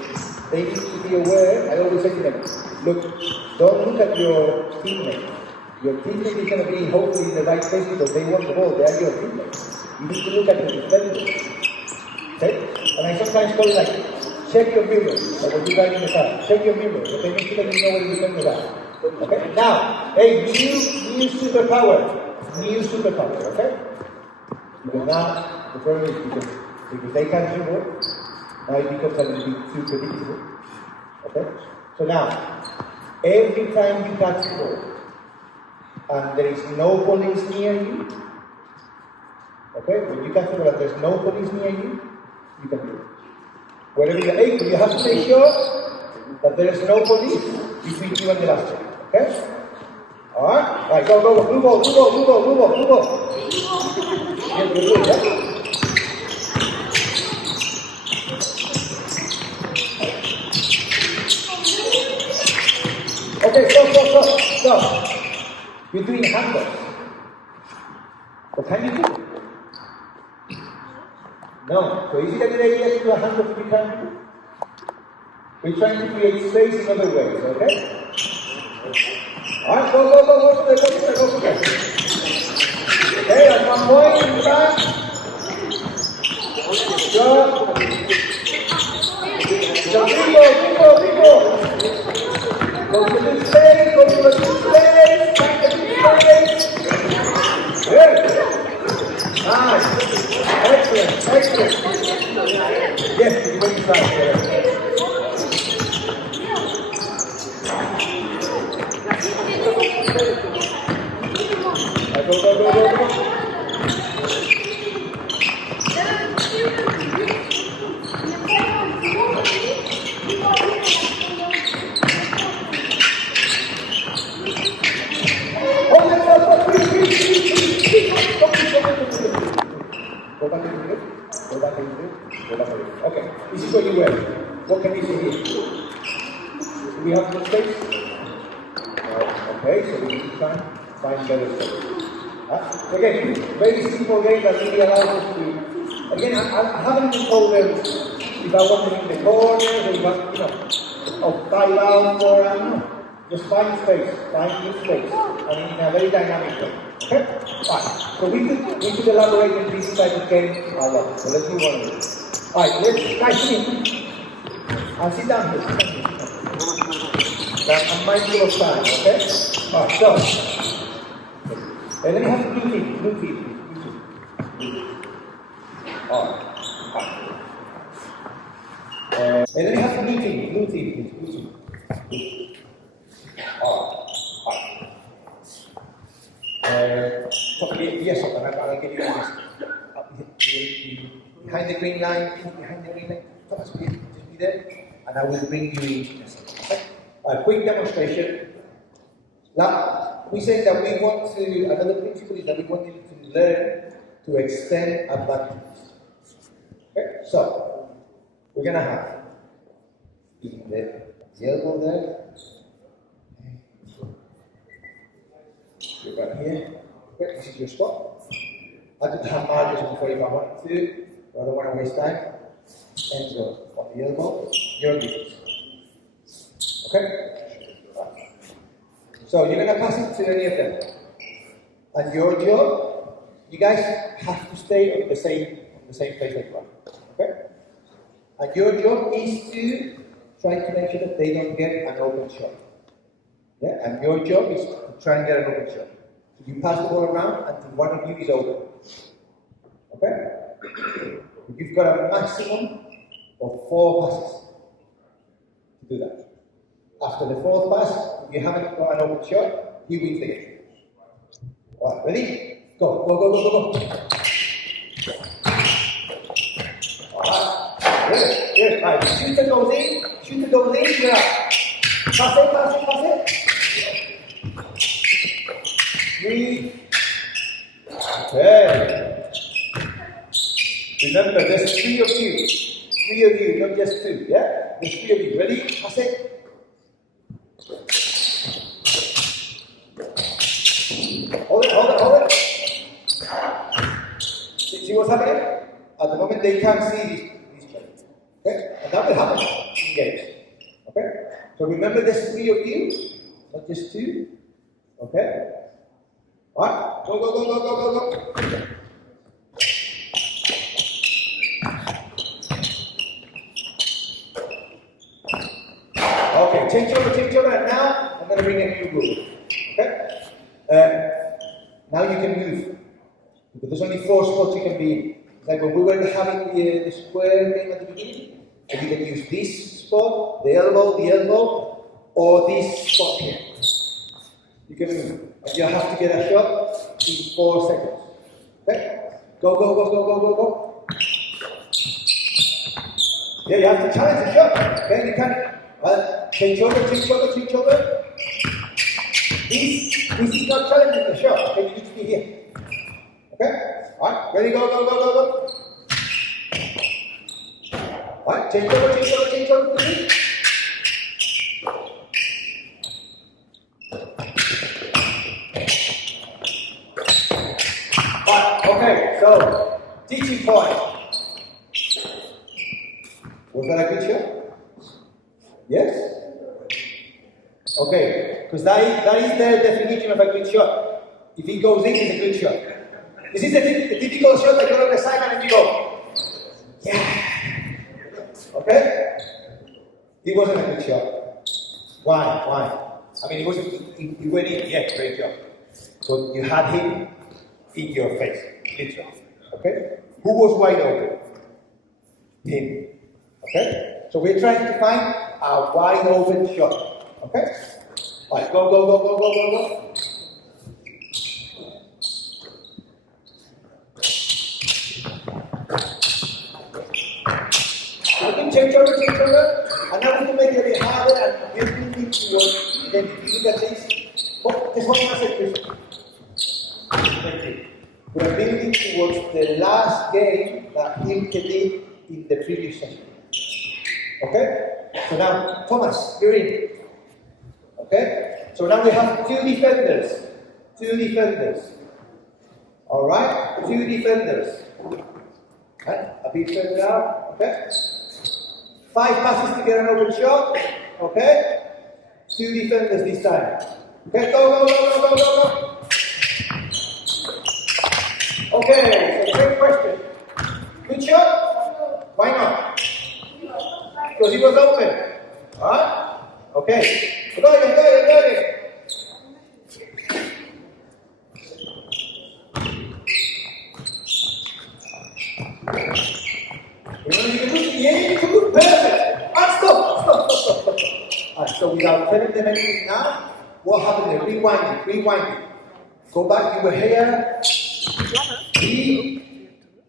they need to be aware. I always say to them, look, don't look at your teammate. Your teammate is going to be hopefully in the right place because they want the ball. They are your teammates. You need to look at the defender. Okay? And I sometimes call it like, check your mirror. Like what you guys in the car. Check your mirror. Okay? Make sure that you know where the defenders are. Okay? Now, hey, new superpower. New superpower. Okay? Because now, the problem is because they can't do it, now it becomes a little bit too predictable. Okay? So now, every time you touch the ball, and there is no police near you, okay? When you catch the ball and there's no police near you, you can do it. Wherever you're able, you have to make sure that there is no police between you and the last check. Okay? Alright? Alright, go. Blue ball. Yeah, you're good, yeah? Okay, stop. You're doing handballs. What can you do? No. So is it a good idea to do a handball if you can do? We're trying to create space in other ways, okay? Alright, go for that. Okay, at one point in time. Go. Go to the space, find the space. Good. Nice. Excellent. Yes, you went inside there. Go. Go back a little. Okay, this is what you wear. What can you see here? Do we have the space? Okay, so we need to try and find better space. Again, very simple game that really allows us to. Again, I haven't even told them if I want them in the corners or if I, or 5 out, 4 out. No. Just find space, find new space, and in a very dynamic way. Okay? Fine. So we could elaborate on this type of game a lot. So let's move on. Alright, let's sit. And sit down here. I'm mindful of time, okay? Alright, so. And then we have blue team. Alright. And then we have blue team. Yes, I'll give you this. Behind the green line, Thomas, just be there, and I will bring you in. Okay? A quick demonstration. Now, we said that we want to, another principle is that we want you to learn to extend advantages. Okay, so, we're going to have in the elbow there. You're back here. Okay, this is your spot. I didn't have markers before if I wanted to, but I don't want to waste time. And go on the elbow, your knees. Okay? So you're going to pass it to any of them. And your job, you guys have to stay on the same place that you are. Okay? And your job is to try to make sure that they don't get an open shot. Yeah? And your job is to try and get an open shot. So you pass the ball around until one of you is open. Okay? You've got a maximum of 4 passes to do that. After the 4th pass, if you haven't got an open shot, he wins the game. Alright, ready? Go, go, go, go, go, go. Alright, good, good. Alright, shooter goes in, yeah. Pass it, pass it, pass it. 3. Okay. Remember, there's 3 of you. 3 of you, not just 2, yeah? There's 3 of you. Ready? Pass it. Hold it, hold it, hold it. See what's happening? At the moment, they can't see these players. Okay? And that will happen in games. Okay? So remember, there's 3 of you, not just 2. Okay? Alright? Go, go, go, go, go, go, go. Okay, change over, and now I'm going to bring a new rule. Okay? Now you can move. Because there's only 4 spots you can be in. It's like when we were having the square game at the beginning, and you can use this spot, the elbow, or this spot here. You can move. And you have to get a shot in 4 seconds. Okay? Go, go, go, go, go, go, go. Yeah, you have to challenge the shot. Okay, you can. Change over. This is not challenging the shot. Okay, you need to be here. Okay? Alright, ready, go, go, go, go, go. Alright, change over. Alright, okay, so, teaching point. Was that a good shot? Yes? Okay, because that is the definition of a good shot. If it goes in, it's a good shot. This is the typical shot that you're on the sideline and you go, yeah. Okay? It wasn't a good shot. Why? I mean, it went in, yeah, great job. So you had him in your face, literally. Okay? Who was wide open? Him. Okay? So we're trying to find a wide open shot. Okay? Alright, go, go, go, go, go, go, go. So we can change over. And now we can make it a bit harder and we're building towards, then if you look at this, just hold on a second. We're building towards the last game that Hilke did in the previous session. Okay? So now, Thomas, you're in. Okay? So now we have 2 defenders. Alright? 2 defenders. Right? A bit further out. Okay? 5 passes to get an open shot. Okay? 2 defenders this time. Okay? Go. Okay, so great question. Good shot? Why not? Because he was open. Alright? Okay. Go again. Perfect. Stop. Alright, so without telling them anything now, what happened there? Rewind it. Go back, you were here.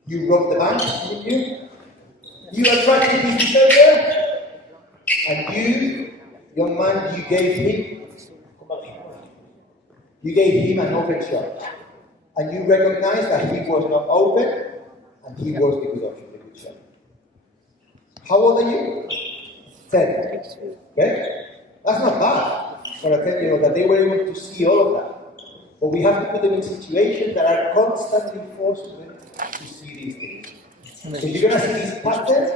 You robbed the bank, didn't you? You attracted this defender, and you, young man, you gave him an open shot. And you recognized that he was not open, and he was the good option, the good shot. How old are you? 10. Okay? That's not bad for a 10-year-old that they were able to see all of that. But we have to put them in situations that are constantly forcing them to see these things. So you're going to see these patterns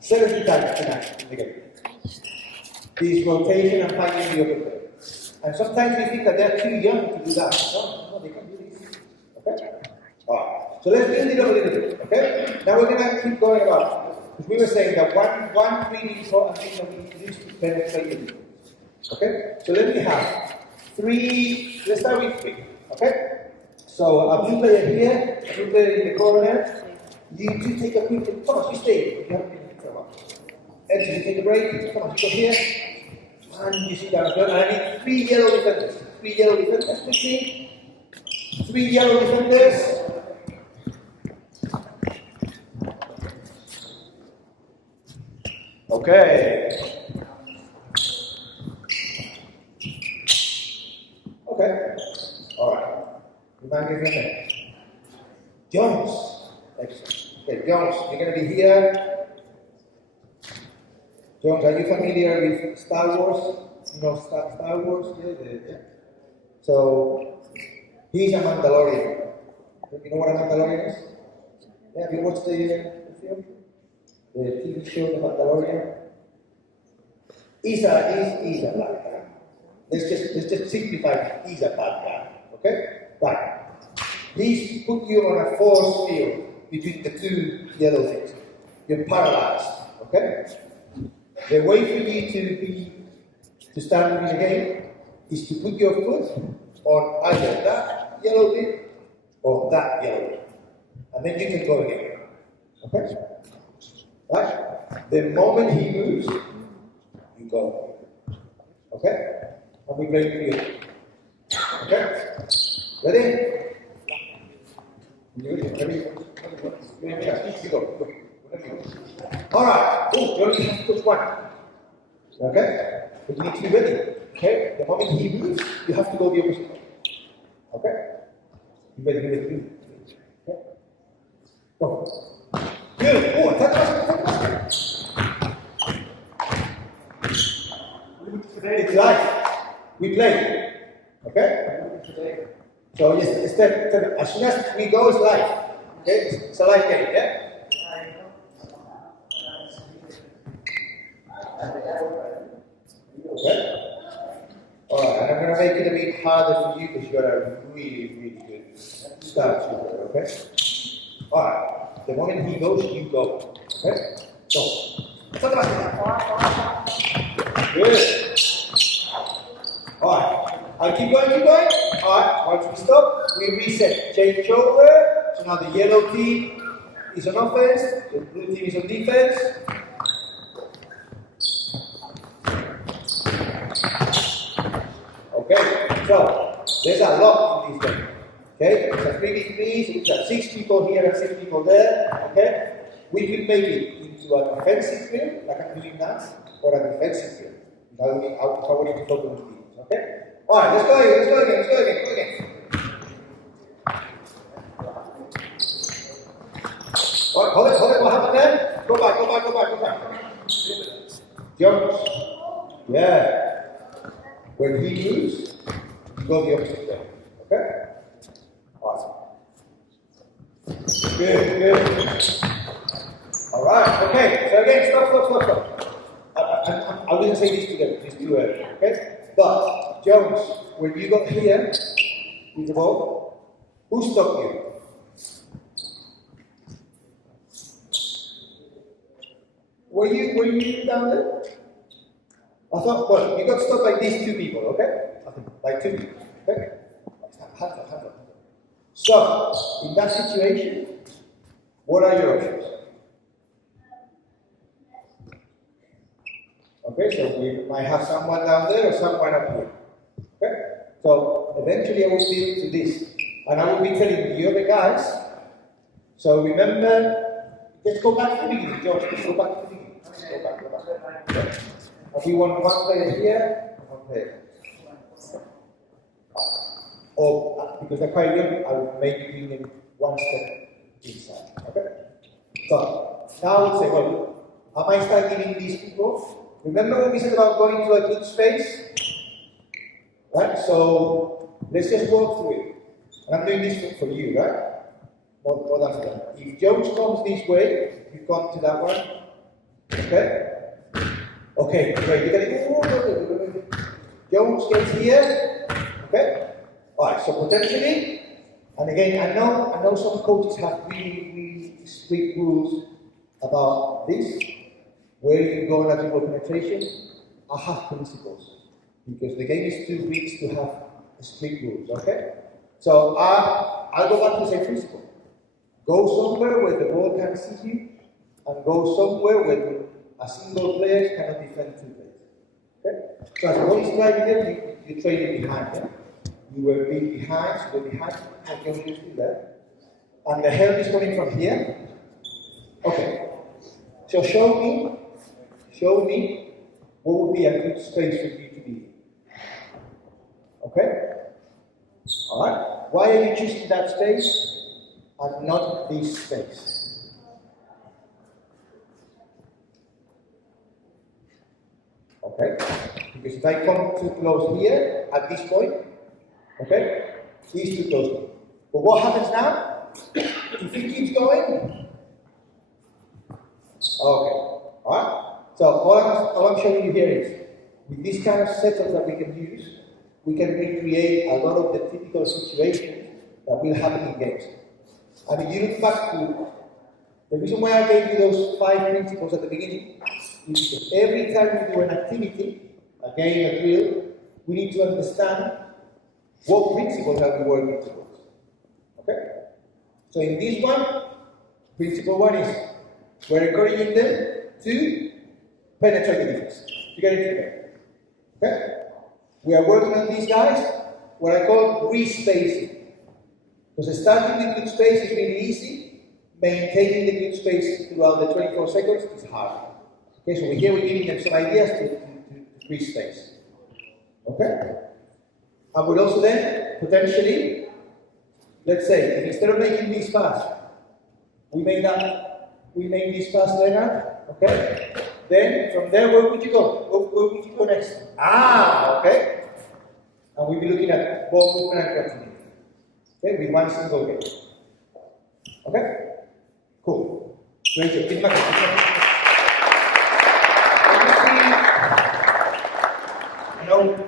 70 times tonight in the game. This rotation and finding the open play. And sometimes we think that they're too young to do that. No, they can do this. Okay? Alright. So let's build it up a little bit. Okay? Now we're going to keep going about. Because we were saying that one really important thing that we need to do is to penetrate the defense. Okay? So let me have 3, let's start with 3. Okay? So a blue player here, a blue player in the corner. You two take a quick, Thomas, you stay. You have to for a while. And you take a break. Thomas, you go here. And you sit down. And I need 3 yellow defenders. 3 yellow defenders, quickly. 3 yellow defenders. Okay. Okay. All right. Remind me of your name. Jones. Excellent. Okay, Jones, you're going to be here. Jones, are you familiar with Star Wars? You know Star Wars? Yeah. So, he's a Mandalorian. You know what a Mandalorian is? Yeah, have you watched the film? The TV show, The Mandalorian? He's a bad guy. Let's just simplify it. He's a bad guy. Okay? Right. He's put you on a force field between the 2 yellow things. You're paralyzed. Okay? The way for you to start moving again is to put your foot on either that yellow bit or that yellow bit. And then you can go again. Okay? Right? The moment he moves, you go. Okay? And we play with you. Okay? Ready? Ready? You go. Alright. Oh, you only have to push 1. Okay? But you need to be ready. Okay? The moment he moves, you have to go the opposite way. Okay? You ready? Okay? Go. Good. Oh, attack basket. It's live. We play. Okay? So yes, as soon as we go, it's live. Okay? It's a live game, yeah? Okay? Alright, and I'm going to make it a bit harder for you because you're a really good start shooter, okay? Alright, the moment he goes, you go. Okay? Go. Good. Alright, I'll keep going. Alright, once we stop, we reset. Change over. So now the yellow team is on offense, the blue team is on defense. Okay, so there's a lot in this game. Okay, it's a 3v3, so we've got 6 people here and 6 people there. Okay, we can make it into an offensive field, like I'm doing now, or a defensive field. If I want to talk with teams. Okay, all right, let's go again. All right, hold it. What happened there? Go back. Jumps. Yeah. When he moves, you go the opposite way. Okay? Awesome. Good. Alright, okay. So again, stop. I wouldn't say this together, it's too early. Okay? But, Jones, when you got here with the ball, who stopped you? Were you down there? I thought, well, you got stopped by these 2 people, okay? By 2 people, okay? Hands up. So, in that situation, what are your options? Okay, so we might have someone down there or someone up here. Okay? So, eventually I will lead to this. And I will be telling the other guys, so remember, let's go back to the beginning, George, let's go back to the beginning. Go back. Okay? And we want 1 player here, 1 player. Or, because they're quite young, I will maybe bring them 1 step inside. Okay? So, now I would say, well, am I start giving these people? Remember when we said about going to a good space? Right? So, let's just walk through it. And I'm doing this for you, right? More than that. If Jones comes this way, you come to that one. Okay? Okay, great. You're going to Jones gets here. Okay? Alright, so potentially, and again, I know some coaches have really strict rules about this, where you go on a dribble penetration. I have principles, because the game is too rich to have strict rules, okay? So I'll go back to the same principle. Go somewhere where the ball can see you, and go somewhere where a single player cannot defend 2 players. Okay? So as the ball is driving there, you train it behind them. You were behind, so you're behind, okay, we just do that. And the help is coming from here. Okay. So show me what would be a good space for you to be. Okay? Alright? Why are you choosing that space and not this space? Okay? Because if I come too close here at this point, okay, he's too close. But what happens now? If he keeps going, okay, alright? So all I'm showing you here is, with this kind of setup that we can use, we can recreate a lot of the typical situations that will happen in games. And if you look back to, the reason why I gave you those 5 principles at the beginning is because every time we do an activity, a game, a drill, we need to understand what principles are we working towards. Okay? So in this one, principle 1 is we're encouraging them to penetrate the defense, to get into the game. Okay? We are working on these guys, what I call re-spacing. Because starting with good space is really easy, maintaining the good space throughout the 24 seconds is hard. Okay, so we're giving them some ideas to re-space. Okay? And we'll also then, potentially, let's say, if instead of making this pass, we make this pass there, okay? Then, from there, where would you go? Where would you go next? Okay? And we'll be looking at ball movement and continuity. Okay, with one single game. Okay? Cool. Great job. Feedback. I know we've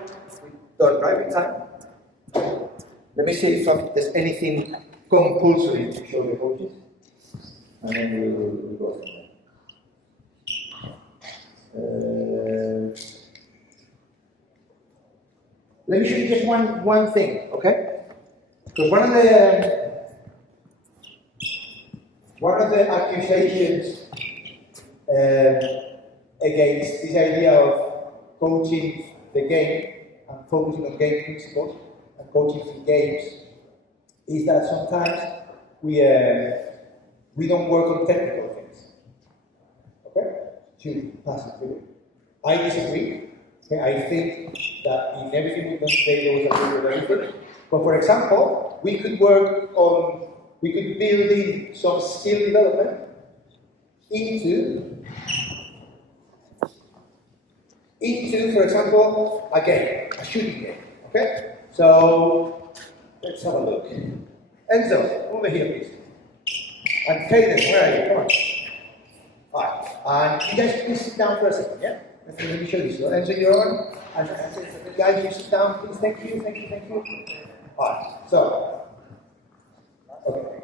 done right with time. Let me see if there's anything compulsory to show the coaches. And then we'll go from there. Let me show you just one thing, okay? Because one of the accusations against this idea of coaching the game and focusing on game principles and coaching through games is that sometimes we don't work on technical things. Okay? Shooting, passing, through. I disagree. Okay? I think that in everything we've done today there was a little bit of everything. But for example, we could build in some skill development into, for example, a game, a shooting game. Okay? So let's have a look. Enzo, over here, please. And Caden, where are you? Come on. Alright. And you guys please sit down for a second, yeah? Let me show you. So Enzo, you're on. And guys, you sit down, please. Thank you. Alright, so, okay.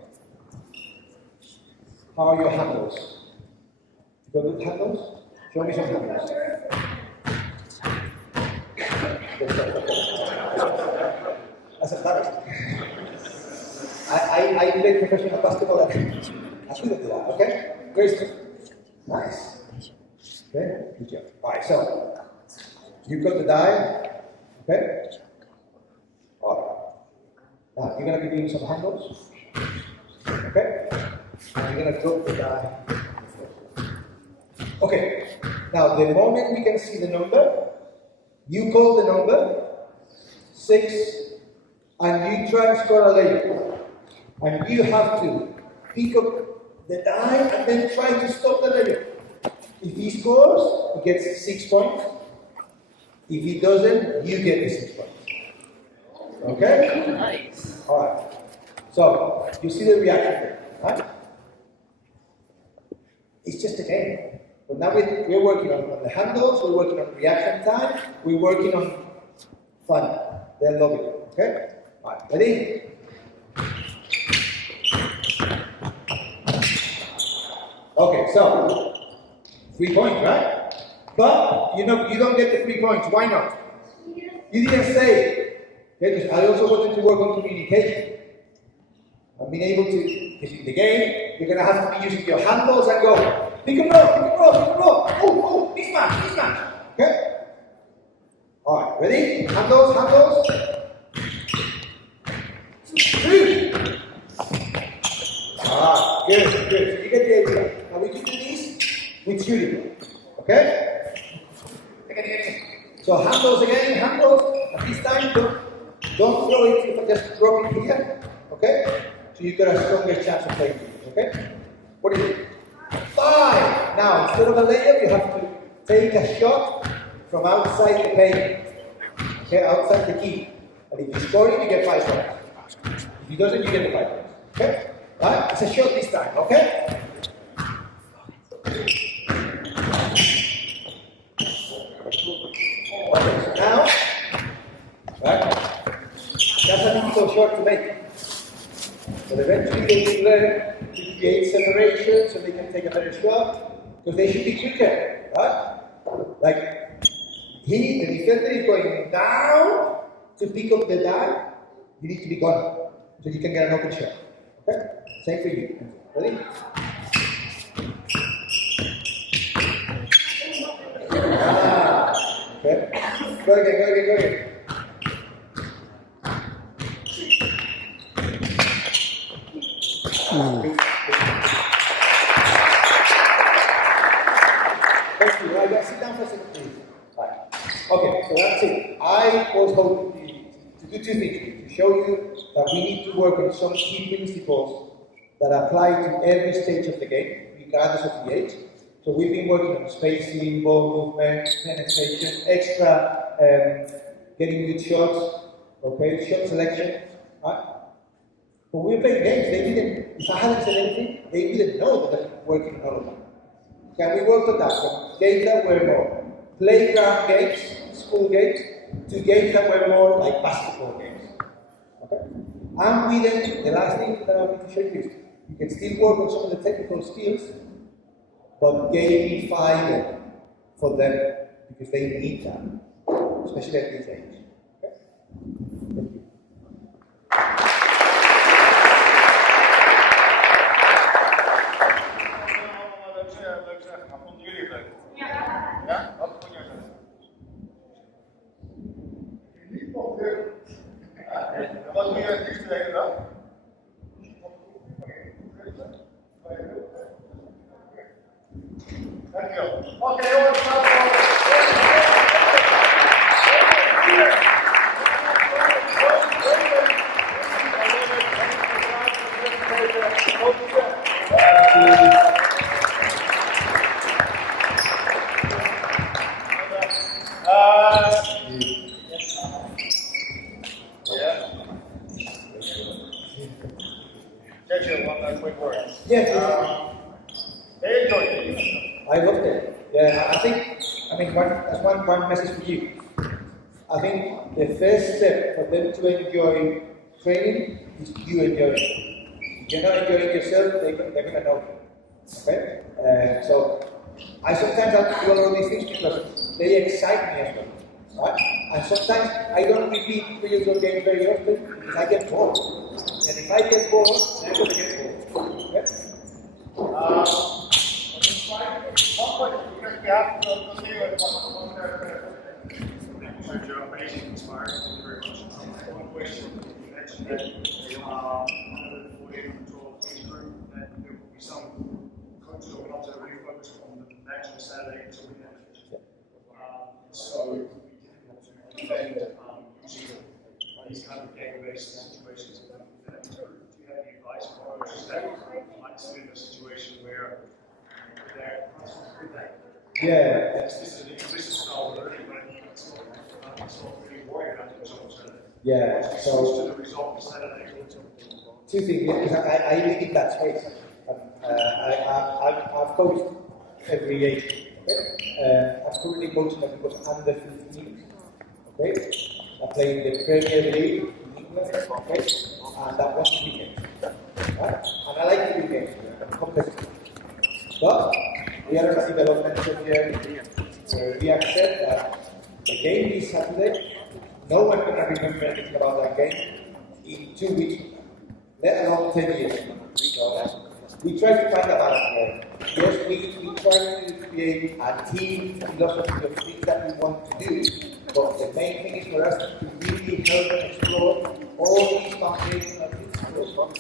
How are your handles? You got good handles? Show me some handles. That's embarrassing. I played professional basketball. I couldn't do that, okay? Very good. Nice. Okay, good job. Alright, so, you've got the die, okay? Alright. Now, you're going to be doing some handles, okay? And you're going to drop the die. Okay, now the moment we can see the number, you call the number 6 and you try and score a layup. And you have to pick up the die and then try to stop the layup. If he scores, he gets 6 points. If he doesn't, you get the 6 points. Okay? Nice. Alright. So, you see the reaction there, right? It's just a game. But now we're working on the handles, we're working on reaction time, we're working on fun. They're loving it. Okay? Alright, ready? Okay, so 3 points, right? But you don't get the 3 points. Why not? You didn't say. Okay, I also wanted to work on communication. And being able to, because in the game, you're gonna have to be using your handles and go. Pick and roll. Oh, this match. Okay? Alright, ready? Handles. shooting. Okay? So handles again, handles. At this time, don't throw it if I just drop it here. Okay? So you've got a stronger chance of playing it. Okay? What is it? 5. Now, instead of a layup, you have to take a shot from outside the paint. Okay, outside the key. And if you score it, you get 5 points. If you doesn't, you get the 5 points. Okay? Right? It's a shot this time, okay? Okay, so now, right? That's a difficult shot to make. But eventually they will learn to create separation so they can take a better shot, because they should be quicker, right? Like, the defender is going down to pick up the die, you need to be gone, so you can get an open shot. Okay? Same for you. Ready? Okay? Go again. Thank you. Right, sit down for a second, please. Right. Okay, so that's it. I was hoping to do 2 things, to show you that we need to work on some key principles that apply to every stage of the game, regardless of the age. So we've been working on spacing, ball movement, penetration, extra getting good shots, okay, shot selection. Right? But we were playing games, they didn't, if I hadn't said anything, they didn't know that I'm working on all of them. Can we work on that? From games that were more playground games, school games, to games that were more like basketball games. Okay? And we then, the last thing that I want to show you is, you can still work on some of the technical skills, but gamify them for them, because they need that, especially at this age. Okay? Thank you. Ja? Wat vond jij zo? Niet proberen. Wat doe je het liefst de hele dag? Dankjewel. Oké, jongens, Sergio, one quick word. Yes. They enjoyed it. I loved it. Yeah, that's one message for you. I think the first step for them to enjoy training is you enjoying it. If you're not enjoying yourself, they're going to know you. Okay? So I sometimes have to do all these things because they excite me as well. Right? And sometimes I don't repeat physical games very often because I get bored. And if I get bored, I'm going to get bored. Okay? Sergio, amazing, inspired. Thank you very much. One question: you mentioned that under the 48 control age group, that there will be some coaches who will also refocus on the match on Saturday until we have so we can defend using these kind of game-based situations within that group. Do you have any advice for coaches that might sit in a situation where they're constantly with that? Yeah. This is an explicit style learning, but it's not really worried about the result of Saturday. Yeah. So to the result of Saturday. 2 things, because I live in that space. I've coached every age. Okay? I'm currently coaching because under 15. Okay? I play in the Premier League in England. Okay? And that was the weekend. Right? And I like to do games. I'm competitive. But we are in a developmental year where we accept that the game is Saturday. No one can remember anything about that game in 2 weeks, let alone 10 years. So we try to find a balance there. Yes, we try to create a team philosophy of things that we want to do, but the main thing is for us to really help and explore all these foundational principles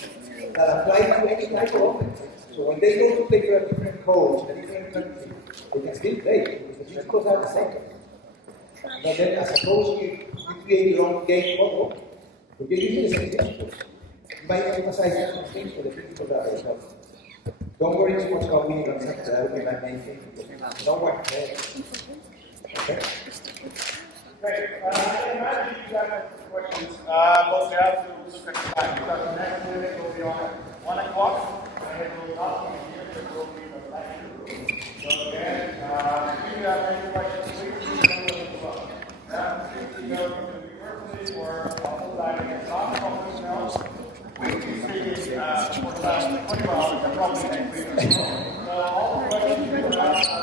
that apply to any type of offense. So when they go to play for a different coach, a different country, still play, because the musicals are the same. But then, I suppose you create your own game model, but you're using the same musicals. You might emphasize different things for the musicals that are yourself. Don't worry too much about winning on Saturday, that would be my main thing, because no one cares. Okay? Great. Imagine you guys have questions. But you have to look at the time, because the next minute will be on at 1 o'clock, and it will not be here, it will be in the lecture room. So again, if you have any questions, please come to the club. If you go to the university or also that against non-profit else, we've been speaking for the last 24 hours, and probably next week. So all the questions you have